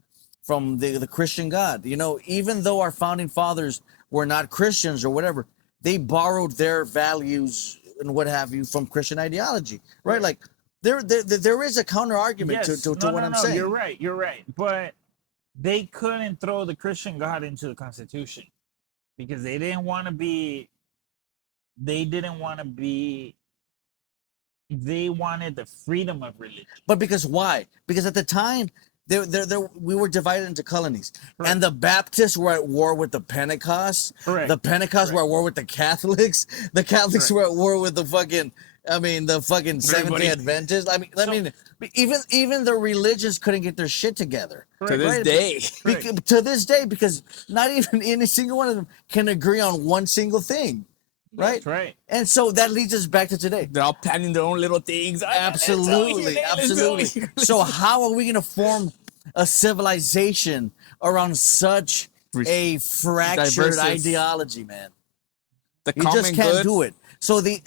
the Christian God. You know, even though our founding fathers were not Christians or whatever, they borrowed their values and what have you from Christian ideology, right? Like there is a counter argument to what I'm saying. You're right. But they couldn't throw the Christian God into the Constitution because they didn't want to be. They wanted the freedom of religion. But because why? Because at the time, we were divided into colonies, and the Baptists were at war with the Pentecost. Correct. The Pentecost were at war with the Catholics. The Catholics were at war with the fucking Seventh-day Adventists. Even the religions couldn't get their shit together. To this day. To this day, because not even any single one of them can agree on one single thing. Right? That's right. And so that leads us back to today. They're all planning their own little things. Absolutely. So how are we going to form a civilization around such a fractured Diversus. ideology, man? The You common just can't good. do it. So the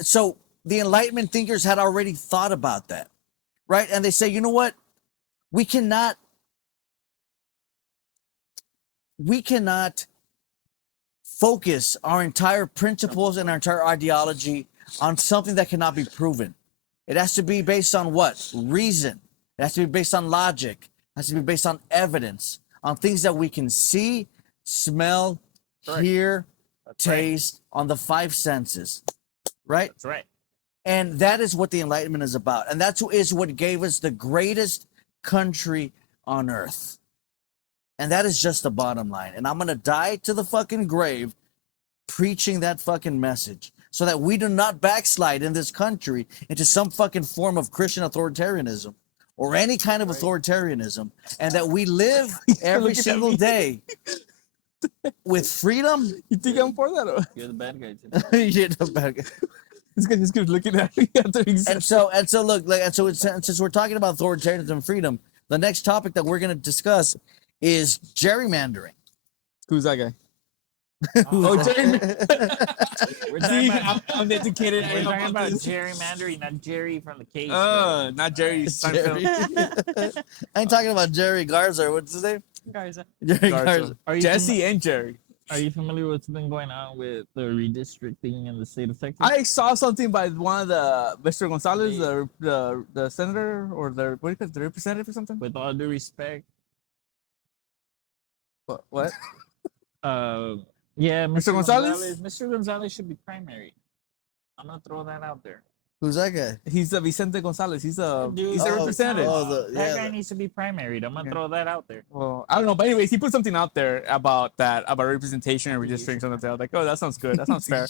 Enlightenment thinkers had already thought about that, right? And they say, you know what? We cannot focus our entire principles and our entire ideology on something that cannot be proven. It has to be based on what? Reason. It has to be based on logic. It has to be based on evidence, on things that we can see, smell, hear, taste, on the five senses. Right? That's right. And that is what the Enlightenment is about. And that is what gave us the greatest country on earth. And that is just the bottom line. And I'm going to die to the fucking grave preaching that fucking message so that we do not backslide in this country into some fucking form of Christian authoritarianism or any kind of authoritarianism, and that we live every single day with freedom. You think I'm for that? Or? You're the bad guy today. You're the bad guy. This guy just keeps looking at me after he said And so look, since we're talking about authoritarianism and freedom, the next topic that we're going to discuss is gerrymandering. Who's that guy? Oh, Jerry. We're talking about, I'm educated. I we're know talking about this. gerrymandering, not Jerry from the case. Not Jerry Jerry. Seinfeld. I ain't talking about Jerry Garza. What's his name? Garza. Jerry Garza. Garza. Are you Jesse and Jerry. Are you familiar with what's been going on with the redistricting in the state of Texas? I saw something by one of the Mr. Gonzalez, the senator or the what do you call it, the representative or something. With all due respect, What? yeah, Mr. Gonzalez? Mr. Gonzalez should be primary. I'm gonna throw that out there. Who's that guy? He's Vicente Gonzalez. He's a Dude, representative. That guy needs to be primaried. I'm gonna throw that out there. Well, I don't know, but anyways, he put something out there about representation and redistricting. Something like that. I was like, oh, that sounds good. That sounds fair.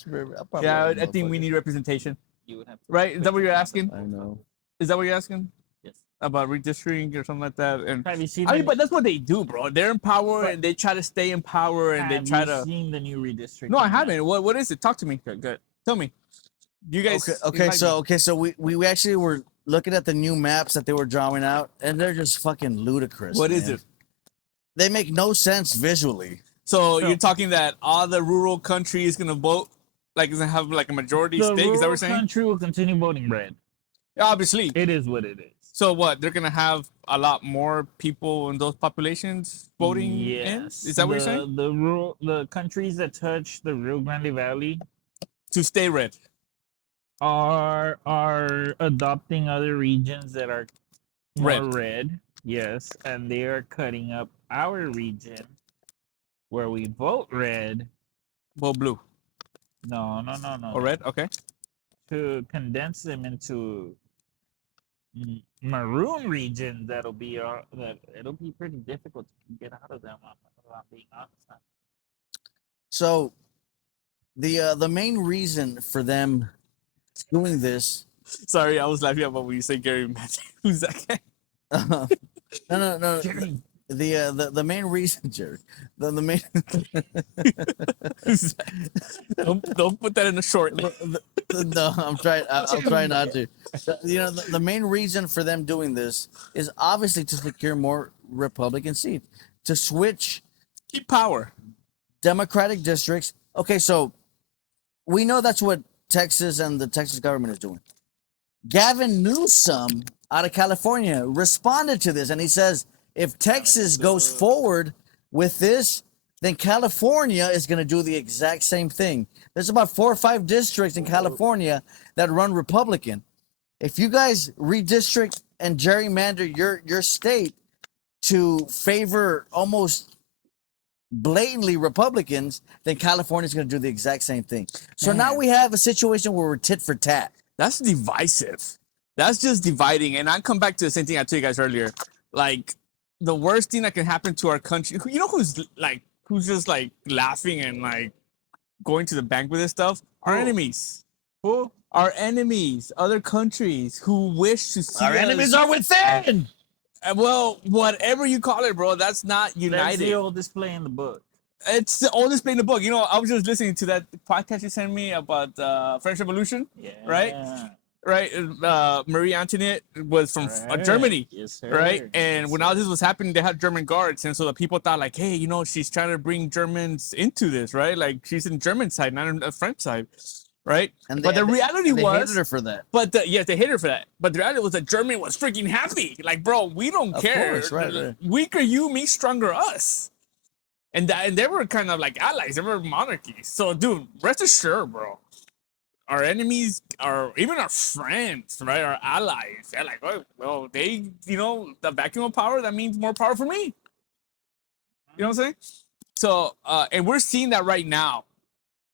Yeah, I think we need representation. You would have to Right? Is that what you're asking? I know. Is that what you're asking? Yes. About redistricting or something like that? And Have you seen? I mean, but that's what they do, bro. They're in power and they try to stay in power and they try to. seen the new redistricting? No, I haven't. What is it? Talk to me. Good. Tell me. You guys. So we actually were looking at the new maps that they were drawing out, and they're just fucking ludicrous. What is man. it? They make no sense visually. So you're talking that all the rural country is gonna vote, like is gonna have like a majority The stake? Is that what rural we're saying? country will continue voting red. Obviously. It is what it is. So what? They're gonna have a lot more people in those populations voting in. Is that what you're saying? The countries that touch the Rio Grande Valley To stay red. are adopting other regions that are more Red. red. Yes, and they are cutting up our region where we vote red. Vote blue No, or red. Okay. to condense them into maroon region. That it'll be pretty difficult to get out of them. I'm being honest. So the main reason for them doing this. Sorry, I was laughing about when you say Gary Matthews. Who's that guy? No. Jerry. The main reason, Jerry. The main. Who's that? Don't put that in a short. No, I'm trying. I'm trying not to. The main reason for them doing this is obviously to secure more Republican seats, to switch Keep power. Democratic districts. Okay, so we know that's what Texas and the Texas government is doing. Gavin Newsom out of California responded to this, and he says, if Texas goes forward with this, then California is going to do the exact same thing. There's about 4 or 5 districts in California that run Republican. If you guys redistrict and gerrymander your state to favor almost blatantly Republicans, then California is going to do the exact same thing. So now we have a situation where we're tit for tat. That's divisive. That's just dividing. And I come back to the same thing I told you guys earlier. Like, the worst thing that can happen to our country, you know who's just like laughing and like going to the bank with this stuff? Our enemies. Who? Our enemies, other countries who wish to see Our enemies are within. Well, whatever you call it, bro, that's not That's united. the old display in the book. It's the oldest play in the book. You know, I was just listening to that podcast you sent me about French Revolution. Yeah. Right? Marie Antoinette was from Right. Germany. Yes, sir. Right? And Yes, when all this was happening, they had German guards. And so the people thought, like, hey, you know, she's trying to bring Germans into this, right? Like, she's in German side, not on the French side. Right? But the reality they was, hated her for that. but yes, they hated her for that. But the reality was that Germany was freaking happy. Like, bro, we don't Of care. course, right. Weaker you, me stronger us. And they were kind of like allies. They were monarchies. So, dude, rest assured, bro. Our enemies are even our friends, right? Our allies. They're like, oh, well, they, you know, the vacuum of power, that means more power for me. You know what I'm saying? So, and we're seeing that right now.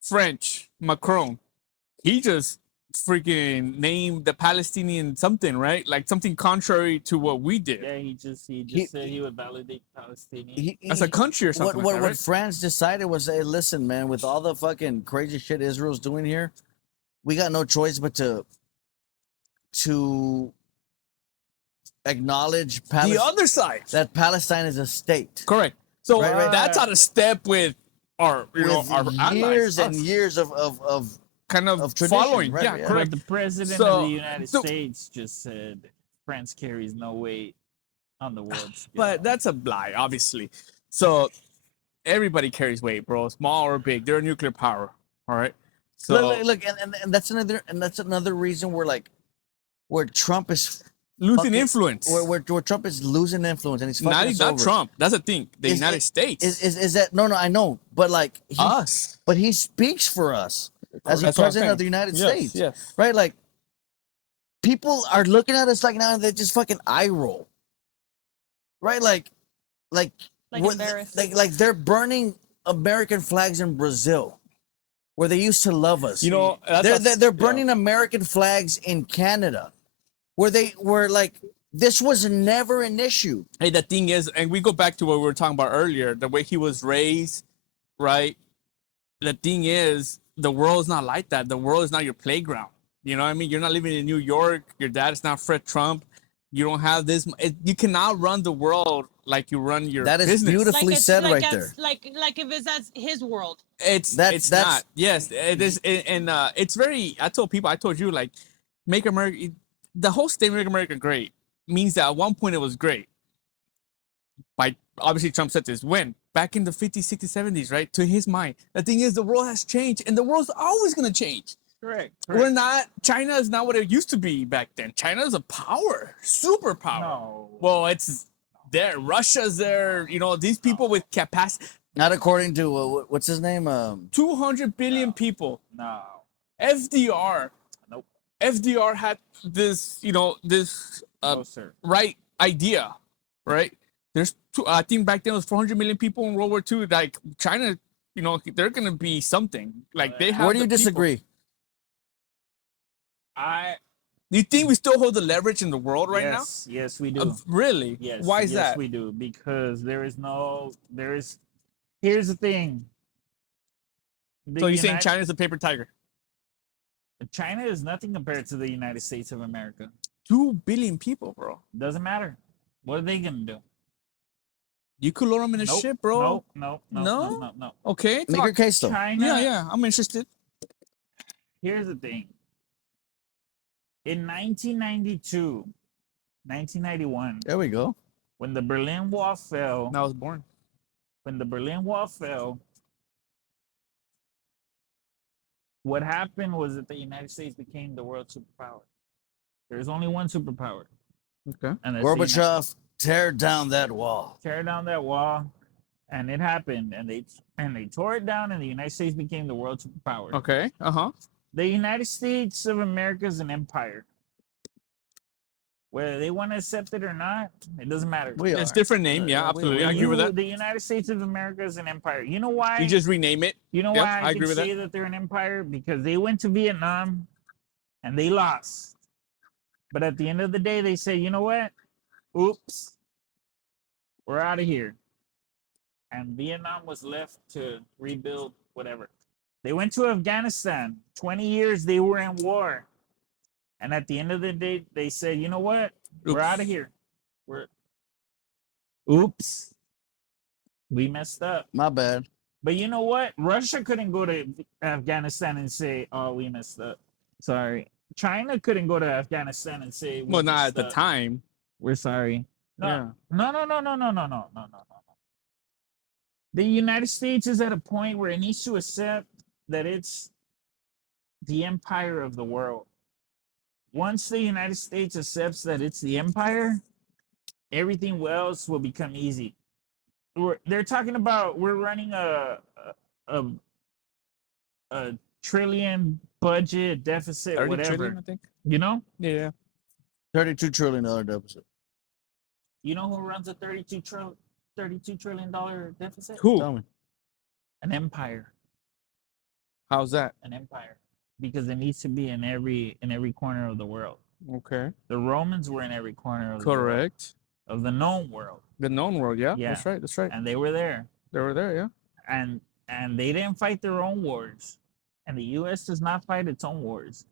French, Macron, he just freaking named the Palestinian something, right? Like something contrary to what we did. Yeah, he just said he would validate Palestinian. As a country or something. What like that, right? France decided was, hey, listen, man, with all the fucking crazy shit Israel's doing here, we got no choice but to acknowledge The other side. that Palestine is a state. Correct. So Right. that's out of step with our, you know, With our years allies, and us. years of kind of tradition, following. right, Yeah, yeah. correct. But the president So- of the United so- States just said France carries no weight on the world scale. But that's a lie, obviously. So everybody carries weight, bro, small or big. They're a nuclear power. All right. So look, and that's another reason where Trump is losing fucking- influence. where Trump is losing influence and he's fucking Not us not over. Trump. That's the thing. The Is- United States. Is that no, I know, but like us. but he speaks for us as the That's what I'm president saying. of the United Yes, States, yes. right? Like people are looking at us like now and they just fucking eye roll, right? Like Like what- embarrassed. like they're burning American flags in Brazil, where they used to love us. You know, they're burning American flags in Canada, where they were like this was never an issue. Hey, the thing is, and we go back to what we were talking about earlier, the way he was raised, right? The thing is, the world's not like that. The world is not your playground. You know what I mean? You're not living in New York. Your dad is not Fred Trump. You don't have this. You cannot run the world like you run your That is business. beautifully it's said right as- there. Like if it's as his world. It's That's- not. Yes, it is, and it's very. I told you, like, make America. The whole statement "Make America Great" means that at one point it was great. By obviously Trump said this when back in the 50s, 60s, 70s, right? To his mind, the thing is, the world has changed, and the world's always gonna change. Correct. We're not. China is not what it used to be back then. China is a power, superpower. No. Well, it's there. Russia's there. You know, these people with capacity. Not according to what's his name? 200 billion people. No. FDR. Nope. FDR had this, you know, this No, sir. right idea, right? There's I think back then it was 400 million people in World War II. Like China, you know, they're gonna be something. Like they have. Where do you the people. disagree? Do you think we still hold the leverage in the world right now? Yes, we do. Really? Yes. Why is yes, that? we do. Because here's the thing. So you're saying China's a paper tiger? China is nothing compared to the United States of America. 2 billion people, bro. Doesn't matter. What are they gonna do? You could load them in a Nope, ship, bro. No. Okay. Make your case though. China. Yeah. I'm interested. Here's the thing. In 1992, 1991, There we go. when the Berlin Wall fell, I was born. what happened was that the United States became the world superpower. There's only one superpower. Okay. And that's the United- Gorbachev, tear down that wall. tear down that wall, and it happened, and they tore it down, and the United States became the world superpower. Okay. The United States of America is an empire. Whether they want to accept it or not, it doesn't matter. We It's are. different name. Yeah, absolutely. I agree with that. The United States of America is an empire. You know why? You just rename it. You know Yep, why I I agree can with say that they're an empire? Because they went to Vietnam and they lost. But at the end of the day, they say, you know what? Oops. We're out of here. And Vietnam was left to rebuild whatever. They went to Afghanistan. 20 years they were in war. And at the end of the day, they said, you know what? We're Oops. out of here. Oops. We messed up. My bad. But you know what? Russia couldn't go to Afghanistan and say, "Oh, we messed up." Sorry. China couldn't go to Afghanistan and say, Well, not messed at the up. time. We're sorry." No, Yeah. no. The United States is at a point where it needs to accept that it's the empire of the world. Once the United States accepts that it's the empire, everything else will become easy. They're talking about we're running a trillion budget deficit, 30 whatever. trillion, I think. You know, Yeah. $32 trillion deficit. you know who runs a $32 trillion deficit? Who? Tell me. An empire. How's that? An empire, because it needs to be in every corner of the world. Okay. The Romans were in every corner of the world, Correct. of the known world, The known world. Yeah. Yeah. That's right. That's right. and they were there. They were there. Yeah. And they didn't fight their own wars, and the U.S. does not fight its own wars.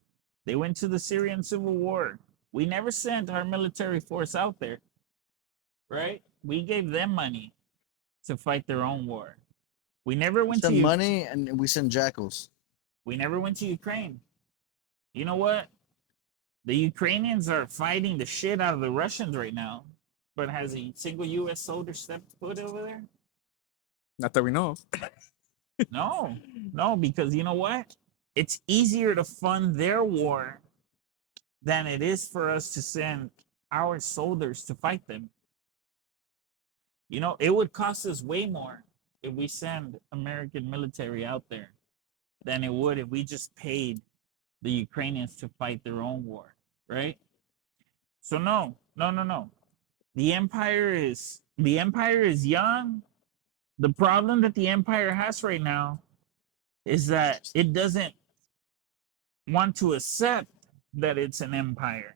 They went to the Syrian civil war. We never sent our military force out there, right? We gave them money to fight their own war. We never went Send to money and we send jackals. We never went to Ukraine. You know what? The Ukrainians are fighting the shit out of the Russians right now. But has a single U.S. soldier stepped foot over there? Not that we know of. No, because you know what? It's easier to fund their war than it is for us to send our soldiers to fight them. You know, it would cost us way more if we send American military out there than it would if we just paid the Ukrainians to fight their own war, right? So no. The empire is young. The problem that the empire has right now is that it doesn't want to accept that it's an empire.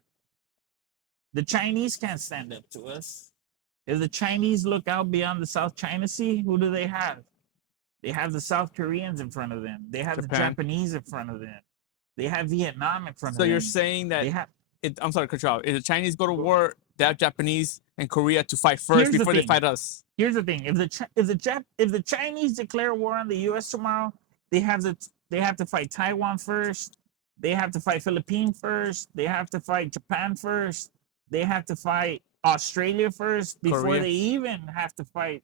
The Chinese can't stand up to us. If the Chinese look out beyond the South China Sea, who do they have? They have the South Koreans in front of them. They have the Japan. Japanese in front of them. They have Vietnam in front of So them. you're saying that they have I'm sorry, to cut you off. If the Chinese go to war, they have Japanese and Korea to fight first Here's the before they thing. fight us. Here's the thing: if the Chinese declare war on the U.S. tomorrow, they have to fight Taiwan first. They have to fight Philippines first. They have to fight Japan first. They have to fight Australia first before Korea. they even have to fight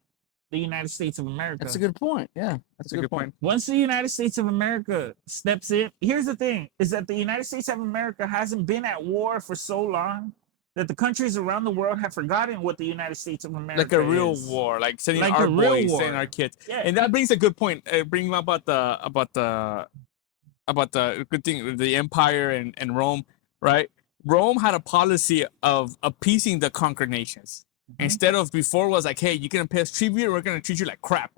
the United States of America. That's a good point. Yeah, That's a good point. Once the United States of America steps in, here's the thing: is that the United States of America hasn't been at war for so long that the countries around the world have forgotten what the United States of America Like a real is. war, like sending Like our a real boys, war. sending our kids. Yeah. And that brings a good point. Bringing up about the good thing, the empire and Rome, right? Rome had a policy of appeasing the conquered nations. Instead of before was like, hey, you're gonna pay us tribute, we're gonna treat you like crap,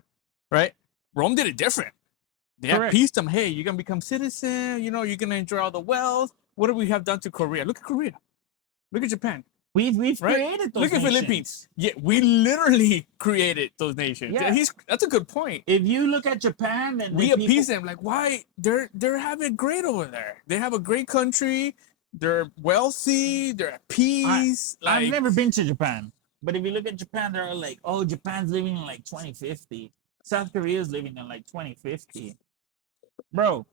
right? Rome did it different. They Correct. appeased them. Hey, you're gonna become citizen. You know, you're gonna enjoy all the wealth. What do we have done to Korea? Look at Korea. Look at Japan. We've Right? created those Look at nations. Philippines. Yeah, we literally created those nations. Yeah. That's a good point. If you look at Japan and We the people- appease them. Like, why? They're having it great over there. They have a great country. They're wealthy. They're at peace. I've never been to Japan, but if you look at Japan, they're all like, oh, Japan's living in like 2050. South Korea's living in like 2050. Bro,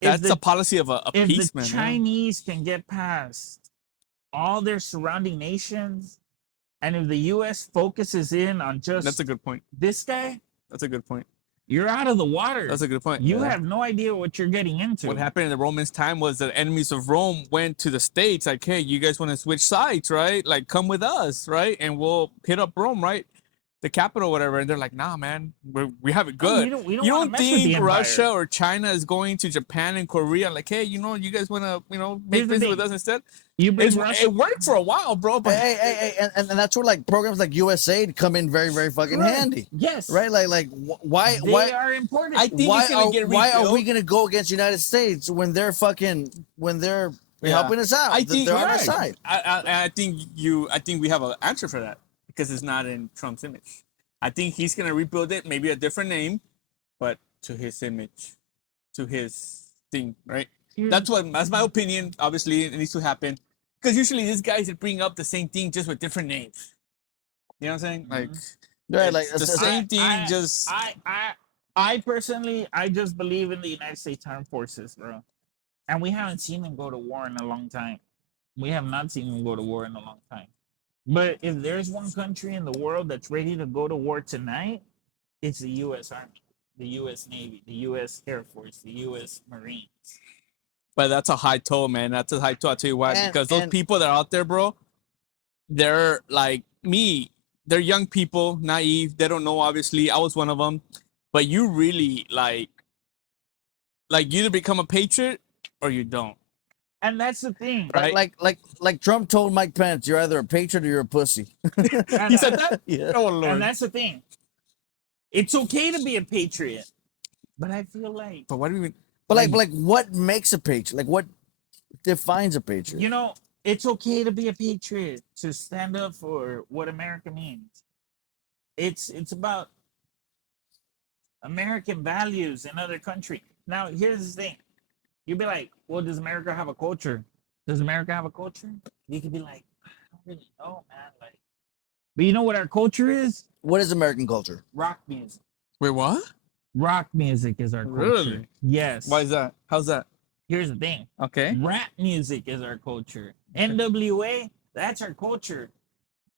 if that's a policy of if appeasement. the man. Chinese can get past all their surrounding nations, and if the U.S. focuses in on just That's a good point. this guy, That's a good point. you're out of the water. That's a good point. You have no idea what you're getting into. What happened in the Romans' time was the enemies of Rome went to the States, like, hey, you guys want to switch sides, right? Like, come with us, right? And we'll hit up Rome, right? The capital, whatever. And they're like, nah, man, we have it good. we don't You wanna don't mess with the think empire. Russia or China is going to Japan and Korea, like, hey, you know, you guys want to, you know, make Here's the business with thing. us instead? You bring It's, Russia. it worked for a while, bro. But Hey, and that's where like programs like USAID come in very, very fucking Right. handy, Yes. right? Like why They why are important. I think it's gonna get why are rebuilt. we gonna go against the United States when they're Yeah. helping us out? I think They're on our right. side. I think we have an answer for that because it's not in Trump's image. I think he's gonna rebuild it, maybe a different name, but to his image, to his thing, right? That's my opinion. Obviously, it needs to happen because usually these guys that bring up the same thing just with different names. You know what I'm saying? Like, Right, like it's the it's- same thing. I personally, I just believe in the United States Armed Forces, bro. And we haven't seen them go to war in a long time. We have not seen them go to war in a long time. But if there's one country in the world that's ready to go to war tonight, it's the U.S. Army, the U.S. Navy, the U.S. Air Force, the U.S. Marines. But that's a high toe, man. That's a high toe. I'll tell you why. Because those people that are out there, bro, they're like me. They're young people, naive. They don't know, obviously. I was one of them. But you really, like you either become a patriot or you don't. And that's the thing. Right? Like Trump told Mike Pence, you're either a patriot or you're a pussy. And, He said that? Yeah. Oh, Lord. and that's the thing. It's okay to be a patriot. But I feel like, But what do you mean? But like what makes a patriot? Like what defines a patriot? you know, it's okay to be a patriot, to stand up for what America means. It's about American values in other countries. Now, here's the thing. You'd be like, well, does America have a culture? Does America have a culture? You could be like, I don't really know, man. Like, but you know what our culture is? What is American culture? Rock music. Wait, what? Rock music is our culture. Really? Yes. Why is that? How's that? Here's the thing. Okay. Rap music is our culture. NWA, that's our culture.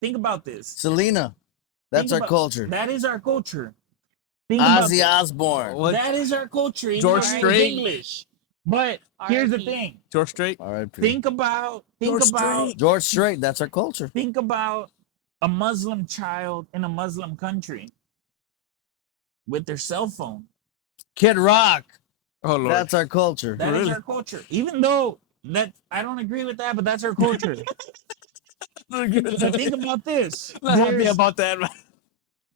Think about this. Selena, that's Think our about- culture. That is our culture. Think about Ozzy this. Osbourne. What? That is our culture. even George though it's Strait. English. But here's the R.I.P.. thing. George Strait? R.I.P. Think about George Strait, that's our culture. think about a Muslim child in a Muslim country with their cell phone. Kid Rock, Oh, Lord. that's our culture. That is Really? our culture. Even though that I don't agree with that, but that's our culture. So think about this. Not happy There's- about that, man.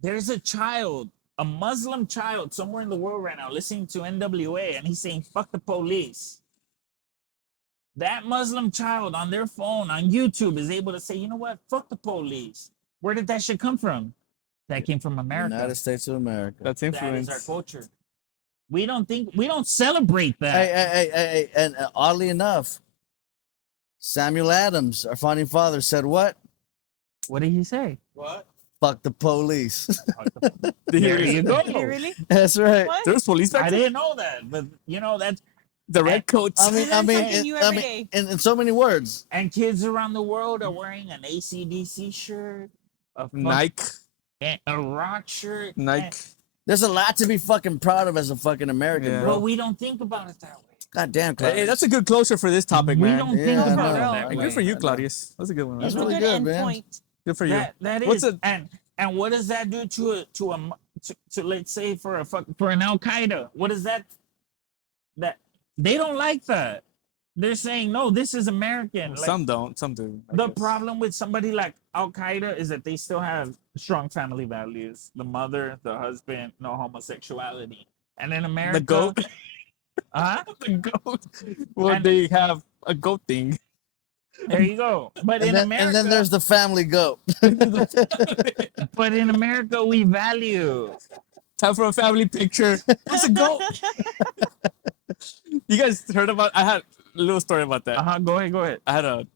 There's a child, a Muslim child somewhere in the world right now listening to NWA and he's saying, fuck the police. That Muslim child on their phone on YouTube is able to say, you know what? Fuck the police. Where did that shit come from? That came from America. United States of America. That's That influence. is our culture. We don't celebrate that. Hey, and oddly enough, Samuel Adams, our founding father, said what? What did he say? What? Fuck the police. There you go. Did he really? That's right. What? There's police back I there? didn't know that, but you know that's The red coats. I mean, learn something new every day. in so many words. and kids around the world are wearing an ACDC shirt, a Nike. and a rock shirt. Nike. and- There's a lot to be fucking proud of as a fucking American, Yeah. bro. but we don't think about it that way. God damn, Hey, Claudius. that's a good closure for this topic, We man. don't think Yeah, I about know. it I that And way. good for you, I know. Claudius. That's a good one. That's It's a really good good, end man. point. Good for you. That What's is, a and what does that do to let's say for an Al Qaeda? What is that? That they don't like that. They're saying no. This is American. Like, some don't, some do. I the guess. problem with somebody like Al Qaeda is that they still have strong family values: the mother, the husband, no homosexuality. And in America, The goat. huh? The goat. Well, And- they have a goat thing. There you go. But in America, and then there's the family goat. but in America, we value. Time for a family picture. What's a goat? You guys heard about? I had a little story about that. Go ahead. Go ahead. I had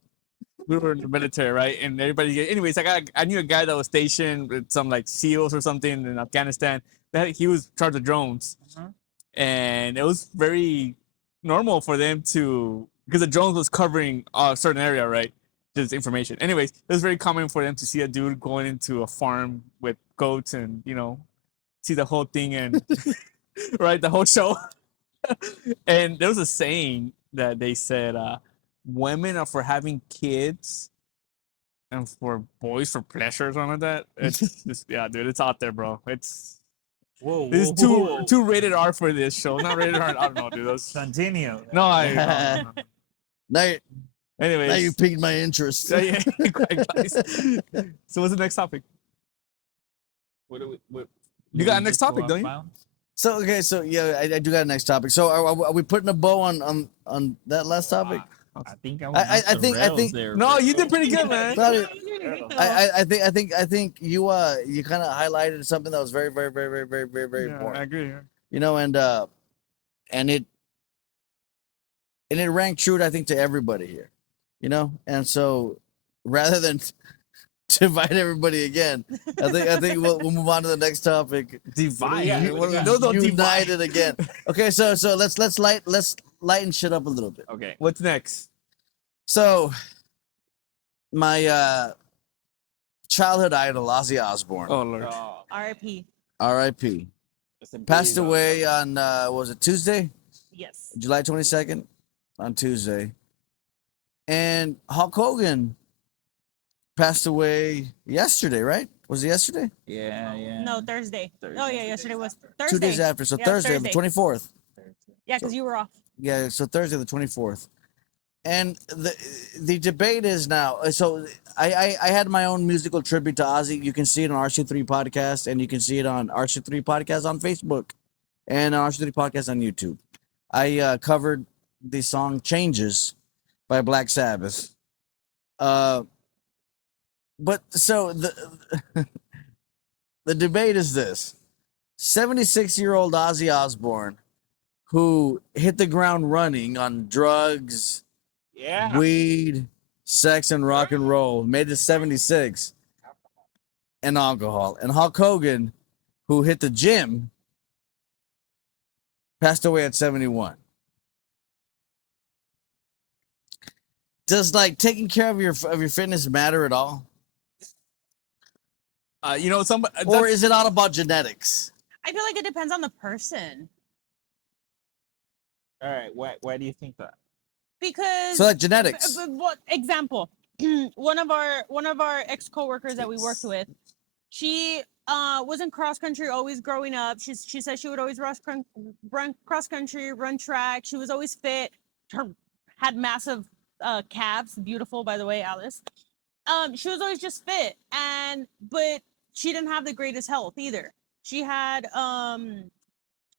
we were in the military, right? And everybody, anyways, I knew a guy that was stationed with some like SEALs or something in Afghanistan. He was in charge of drones, and it was very normal for them to, because the drones was covering a certain area, right? Just information. Anyways, it was very common for them to see a dude going into a farm with goats and see the whole thing and right, the whole show. And there was a saying that they said, women are for having kids and for boys for pleasure or something like that. It's just, yeah, dude, it's out there, bro. It's Whoa, this is whoa. too rated R for this show. Not rated R. I don't know, dude. Continue. No, no. Now, Anyways, now you piqued my interest. so, yeah, quite nice. So what's the next topic? What You got a next topic, don't you? So okay, so yeah, I do got a next topic. So are we putting a bow on that last topic? I think I, I think there, No, bro. you did pretty good, man. Claudia, I think you kind of highlighted something that was very Yeah, I important. agree. And it rang true, I think, to everybody here, and so rather than divide everybody again, I think we'll move on to the next topic. Divide. Yeah, No, don't divide. United again. Okay, so let's lighten shit up a little bit. Okay. What's next? So my childhood idol Ozzy Osbourne, Oh Lord. R.I.P. R.I.P. passed away on was it Tuesday, Yes. July 22nd, on Tuesday, and Hulk Hogan passed away yesterday, right? Was it yesterday? Yeah. No, Thursday. Thursday. Oh yeah, yesterday was Thursday. 2 days after, so Yeah, Thursday, the 24th. Yeah, because you were off. Yeah, so Thursday the 24th. And the debate is now. So I had my own musical tribute to Ozzy. You can see it on RC3 podcast, and you can see it on RC3 podcast on Facebook, and on RC3 podcast on YouTube. I covered the song "Changes" by Black Sabbath. But so the debate is this: 76-year-old Ozzy Osbourne, who hit the ground running on drugs, Yeah. weed, sex, and rock and roll, made it 76, and alcohol. And Hulk Hogan, who hit the gym, passed away at 71. Does like taking care of your fitness matter at all, or is it all about genetics? I feel like it depends on the person All right. Why do you think that? because. So like genetics. What example? one of our ex coworkers that we worked with, she was in cross country always growing up. She said she would always run cross country, run track. She was always fit. Had massive calves, beautiful by the way, Alice. She was always just fit, but she didn't have the greatest health either. She had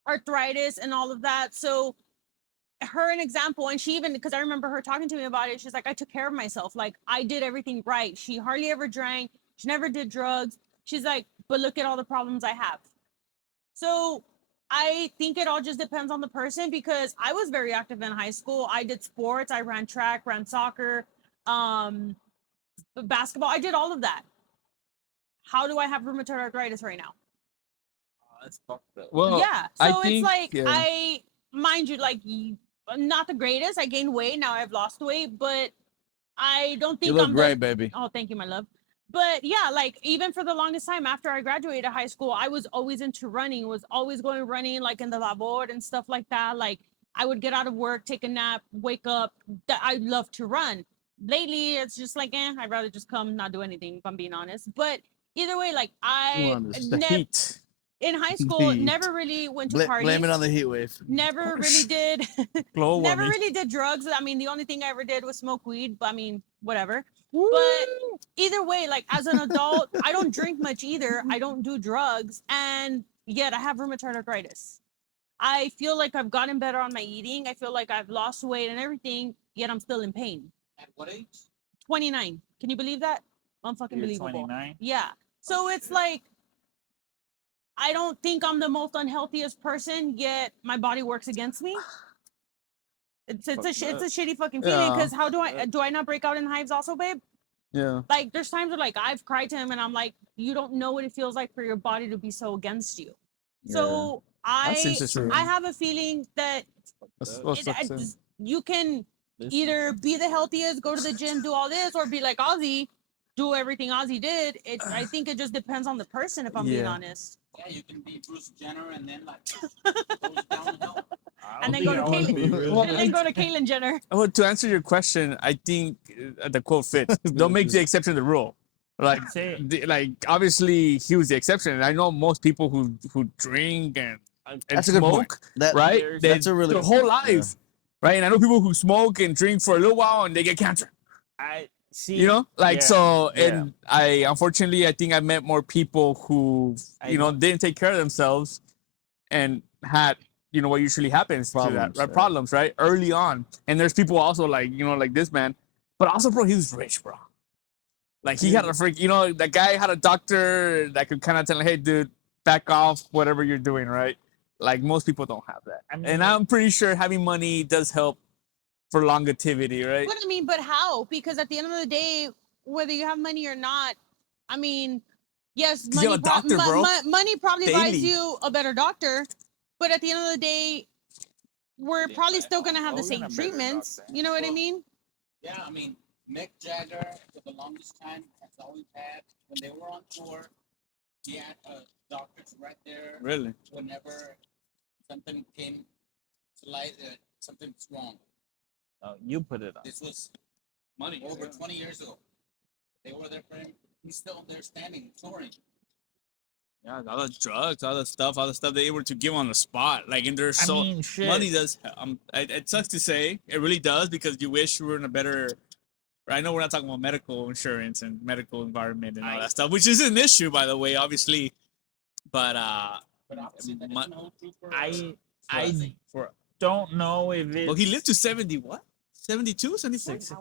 arthritis and all of that. So her an example, and she even, because I remember her talking to me about it, she's like, I took care of myself, like I did everything right. She hardly ever drank, she never did drugs. She's like, but look at all the problems I have. So I think it all just depends on the person, because I was very active in high school. I did sports, I ran track, ran soccer, basketball, I did all of that. How do I have rheumatoid arthritis right now? That's fucked up. Well, Yeah, I so it's think, like yeah. mind you, like not the greatest. I gained weight, now I've lost weight, but I don't think You look I'm great, baby. Oh, thank you, my love. But yeah, like even for the longest time after I graduated high school, I was always into running, was always going running, like in the labor and stuff like that. Like I would get out of work, take a nap, wake up. I love to run. Lately, it's just like, I'd rather just come, not do anything, if I'm being honest. But either way, like The heat. in high school, Heat. never really went to parties. Blame it on the heat wave. Never really did. Global Never warming. really did drugs. I mean, the only thing I ever did was smoke weed. But I mean, whatever. But either way, like as an adult, I don't drink much either. I don't do drugs, and yet I have rheumatoid arthritis. I feel like I've gotten better on my eating. I feel like I've lost weight and everything, yet I'm still in pain. At what age? 29. Can you believe that? Unfucking You're believable. 29. Yeah. So it's like I don't think I'm the most unhealthiest person, yet my body works against me. It's a shitty fucking feeling Yeah. because how do I not break out in hives also, babe? Yeah. Like there's times where like I've cried to him and I'm like, you don't know what it feels like for your body to be so against you. So That's I interesting. have a feeling that you can either be the healthiest, go to the gym, do all this, or be like Ozzy, do everything Ozzy did. I think it just depends on the person, if I'm being honest. Yeah, you can be Bruce Jenner and then like goes downhill. And then go to Caitlyn. And then go to Caitlyn Jenner. Well, to answer your question, I think the quote fits. Don't make the exception the rule. Like, like obviously he was the exception, and I know most people who drink and That's a good point. smoke, right? That's a really their good whole point, life, right? And I know people who smoke and drink for a little while and they get cancer. I see. You know, like yeah. and I unfortunately I think I met more people who didn't take care of themselves and had what usually happens Problems, to that, right? right. Problems, right? Early on. And there's people also like like this man, but also bro, he was rich, bro. Like he had a freak, that guy had a doctor that could kind of tell him, hey, dude, back off whatever you're doing, right? Like most people don't have that. I mean, and I'm pretty sure having money does help for longevity, right? But I mean, but how? Because at the end of the day, whether you have money or not, I mean, yes, you have a doctor, bro. Money probably Daily. buys you a better doctor, but at the end of the day, we're probably still gonna have the Hogan a same better treatments. doctor. You know what I mean? Yeah, I mean, Mick Jagger for the longest time has always had when they were on tour, he had doctors right there. Really? Whenever something came to light that something's wrong. Oh, you put it on. This was money over 20 years ago. They were there for him. He's still there standing, touring. Yeah, all the drugs, all the stuff they were to give on the spot. Like, and there's so mean, shit. money does. It sucks to say, it really does, because you wish you were in a better. I know we're not talking about medical insurance and medical environment and all that stuff, which is an issue, by the way, obviously. But But opposite, that Mon- doesn't hold true for I for don't know if it's. well, he lived to 70. What? 72, 76,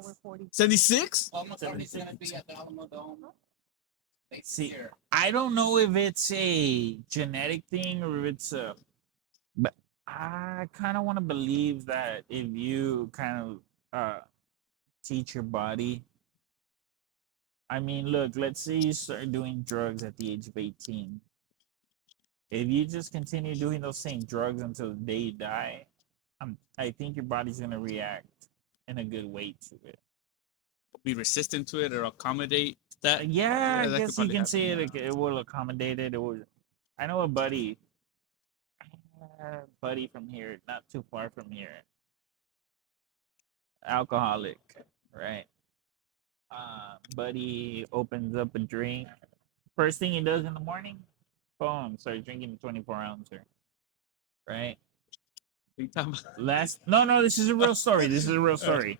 76. Paul McCartney's going to be at the Alamo Dome. See, Here. I don't know if it's a genetic thing or if it's a. But I kind of want to believe that if you kind of teach your body. I mean, look, let's say you start doing drugs at the age of 18. If you just continue doing those same drugs until the day you die, I think your body's going to react in a good way to it. Be resistant to it or accommodate that. Yeah, I that could guess you probably can say happen, it will accommodate it. It will. I know a buddy from here, not too far from here. Alcoholic, right? Buddy opens up a drink. First thing he does in the morning, boom, starts drinking a 24-ouncer. Right? No, this is a real story. This is a real story.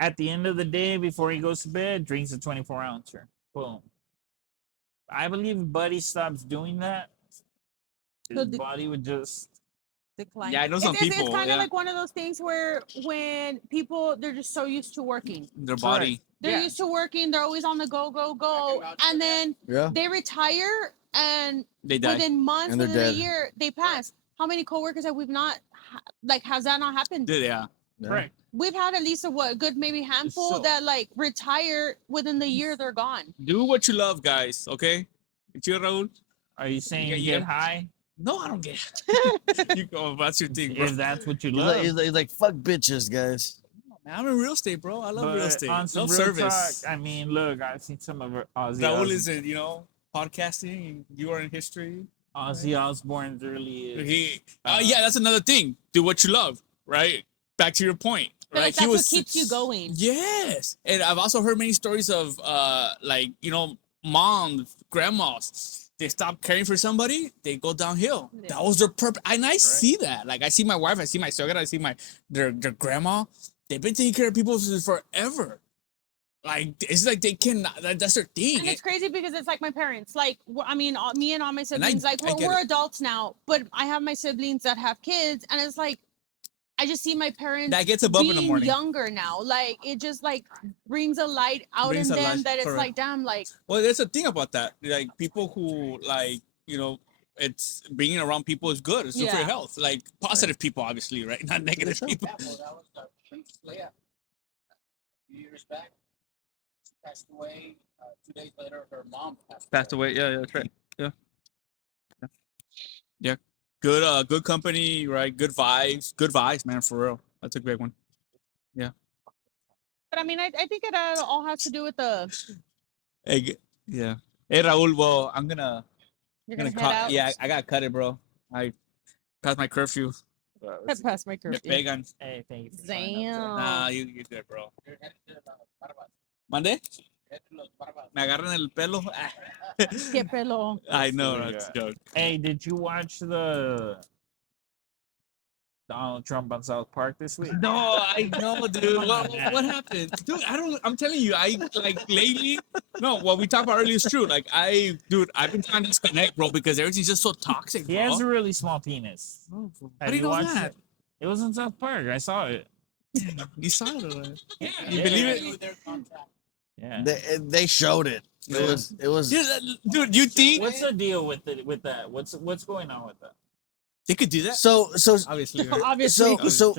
At the end of the day, before he goes to bed, drinks a 24-ouncer. Boom. I believe if Buddy stops doing that, his body would just Decline. Yeah, I know some people. It's kind of like one of those things where when people, they're just so used to working. Their body. They're used to working. They're always on the go. And then they retire and They die. within months, And they're within a dead. year, they pass. How many coworkers have we've not, has that not happened? Yeah. correct. We've had at least a good maybe handful So- that like retire within the year they're gone. Do what you love, guys. Okay. You, Raul? Are you saying Yeah, you yeah. get high? No, I don't get it. You go. That's your thing, bro. If that's what you He's love. like, fuck bitches, guys. I'm in real estate, bro. I love real But estate. on some Love real service. talk, I mean, look, I've seen some of Ozzy Raul is in, podcasting. You are in history. Ozzy Osbourne's really. Yeah, that's another thing. Do what you love, right? Back to your point, But right? like, that's what keeps you going. Yes, and I've also heard many stories of moms, grandmas. They stop caring for somebody, they go downhill. Yeah. That was their purpose, and I see that. Like I see my wife, I see my sugar, I see their grandma. They've been taking care of people since forever. Like it's like they cannot. That's their thing. And it's crazy because it's like my parents. Like, I mean, me and all my siblings. I Like, get we're it. adults now, but I have my siblings that have kids, and it's like, I just see my parents That gets above in the being morning. younger now. Like, it just like brings a light out Brings in a them light, that it's correct. like, damn, like. Well, there's a thing about that. Like people who it's being around people is good. It's good for your Yeah. health. Like positive people, obviously, right? Not negative people. Yeah, well, that was Princess Leia. A few years back, she passed away. 2 days later, her mom passed away. Yeah, that's right. Yeah. Good company, right? Good vibes, man, for real. That's a great one. But I mean, I think it all has to do with the. Hey, yeah. Hey, Raul. Well, You're gonna gonna cut. head out. Yeah, I got cut it, bro. I passed my curfew. That's past my Me curfew. pegan. Hey, thank you. For showing up, Damn. Nah, you're good, bro. You're headed to the Barbas. ¿Mande? Headed to los Barbas. Me agarran el pelo. Qué pelo. I know, There you that's a go. joke. Hey, did you watch the Donald Trump on South Park this week? No, I know, dude. What happened? Dude, I'm telling you, I like lately. No, what we talked about earlier is true. Like, I've been trying to disconnect, bro, because everything's just so toxic, He bro. has a really small penis. How Have do you know watched that? it? It was in South Park. I saw it. You saw it already. Yeah, You believe it? Through their contract. Yeah. They showed it. It was. Dude, you think What's the deal with that? What's going on with that? they could do that? So Obviously, right? Obviously.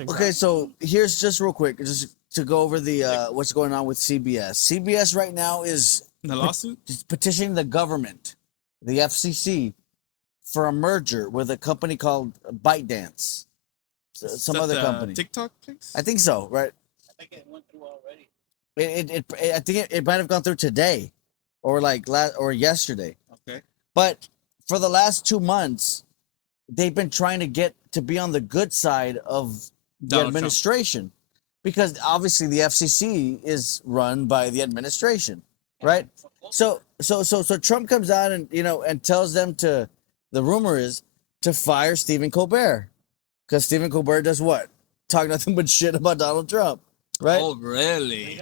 okay. So here's just real quick, just to go over the what's going on with CBS. CBS right now is In the lawsuit? petitioning the government, the FCC, for a merger with a company called ByteDance, some Is that other the company. TikTok things? I think so, right? I think it went through already. I think it might have gone through today, or like or yesterday. Okay. But for the last 2 months, they've been trying to get to be on the good side of the Donald Trump. administration, because obviously the FCC is run by the administration, right? So Trump comes out and and tells them to. The rumor is to fire Stephen Colbert, because Stephen Colbert does what? Talk nothing but shit about Donald Trump, right? Oh, really?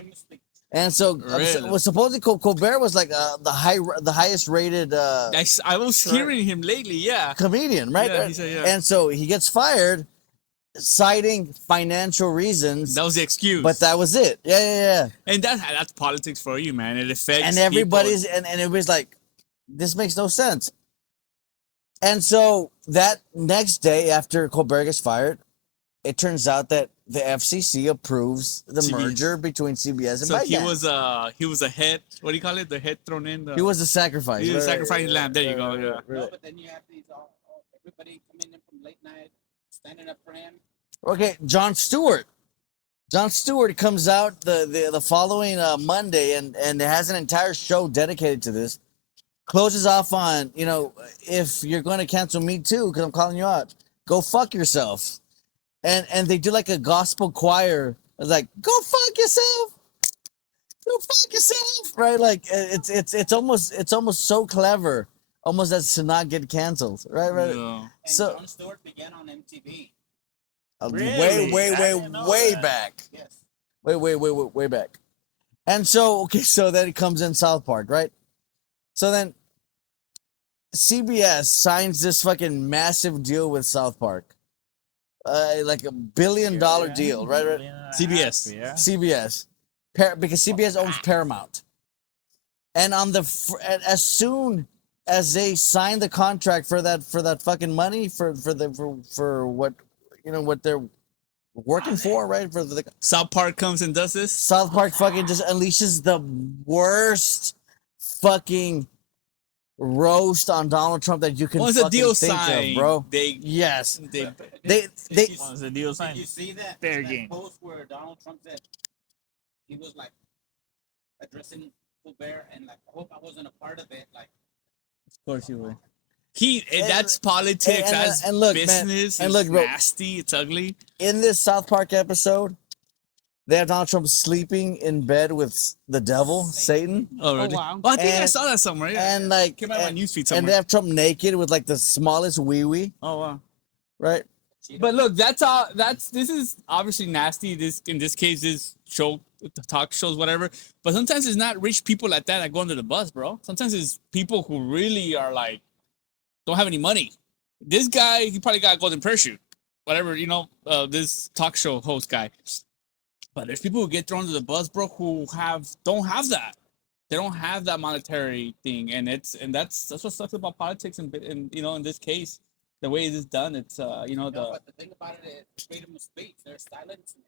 And so, Really? well, supposedly Colbert was like the highest rated I was hearing him lately, yeah. comedian, right? Yeah, he said, yeah. And so he gets fired, citing financial reasons. That was the excuse. But that was it. Yeah. And that's politics for you, man. It affects And people. everybody's like, this makes no sense. And so that next day after Colbert gets fired, it turns out that the FCC approves the CBS. merger between CBS and So ByteDance. he was a head. What do you call it? The head thrown in. He was a sacrifice. He was a right, sacrificing lamb. There you go. right, Yeah. right. No, but then you have these everybody coming in from late night, standing up for him. Okay, Jon Stewart. Jon Stewart comes out the following Monday and has an entire show dedicated to this. Closes off on, if you're going to cancel me too, because I'm calling you out, go fuck yourself. And they do like a gospel choir, like, go fuck yourself. Go fuck yourself. Right? Like it's almost so clever, almost as to not get canceled. Right? Yeah. And So- Jon Stewart began on MTV. Really? Way I didn't know that. back. Yes. Way back. And so then it comes in South Park, right? So then CBS signs this fucking massive deal with South Park. Like $1 billion deal, right? CBS. Yeah. CBS. Because CBS owns Paramount. And as soon as they sign the contract for that fucking money for what what they're working for, right? For the South Park comes and does this. South Park fucking just unleashes the worst fucking roast on Donald Trump that you can Once a fucking deal think signed, of, bro. they Yes. they They Once the deal Did signed, you see that, fair that game. post where Donald Trump said he was like addressing Colbert and like, I hope I wasn't a part of it. Like, of course you would. And- That's politics. That's and look, man, business. and It's look, bro. nasty. It's ugly. in this South Park episode, they have Donald Trump sleeping in bed with the devil, Satan. Oh, really? wow. Well, I think I And- saw that somewhere. Yeah, and like came out on and, newsfeed and somewhere. they have Trump naked with like the smallest wee, Oh wow. right? But look, this is obviously nasty. This in this case, this show, talk shows, whatever. But sometimes it's not rich people like that go under the bus, bro. Sometimes it's people who really are like don't have any money. This guy, he probably got a golden parachute, whatever, this talk show host guy. But there's people who get thrown under the bus, bro, who don't have that. They don't have that monetary thing, and that's what sucks about politics. And in this case, the way it is done, it's no, but the thing about it is freedom of speech. There's silence in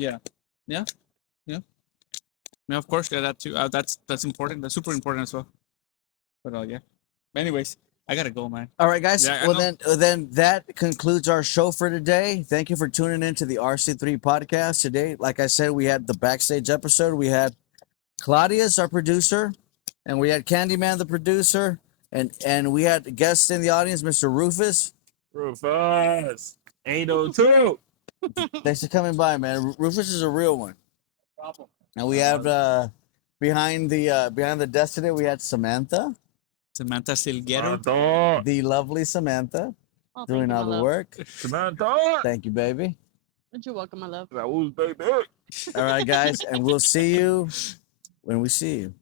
there. yeah. Yeah, of course, yeah, that too. That's important. That's super important as well. But yeah. Anyways, I gotta go, man. All right, guys. Yeah, I well, know. then that concludes our show for today. Thank you for tuning in to the RC3 podcast today. Like I said, we had the backstage episode. We had Claudius, our producer, and we had Candyman, the producer, and we had guests in the audience, Mr. Rufus. Rufus 802. Thanks for coming by, man. Rufus is a real one. Problem. And we have behind the desk today, we had Samantha, Samantha Silguero. the lovely Samantha, Oh, doing thank you, all my the love. work. Samantha. Thank you, baby. You're welcome, my love. Raúl, baby. All right, guys, and we'll see you when we see you.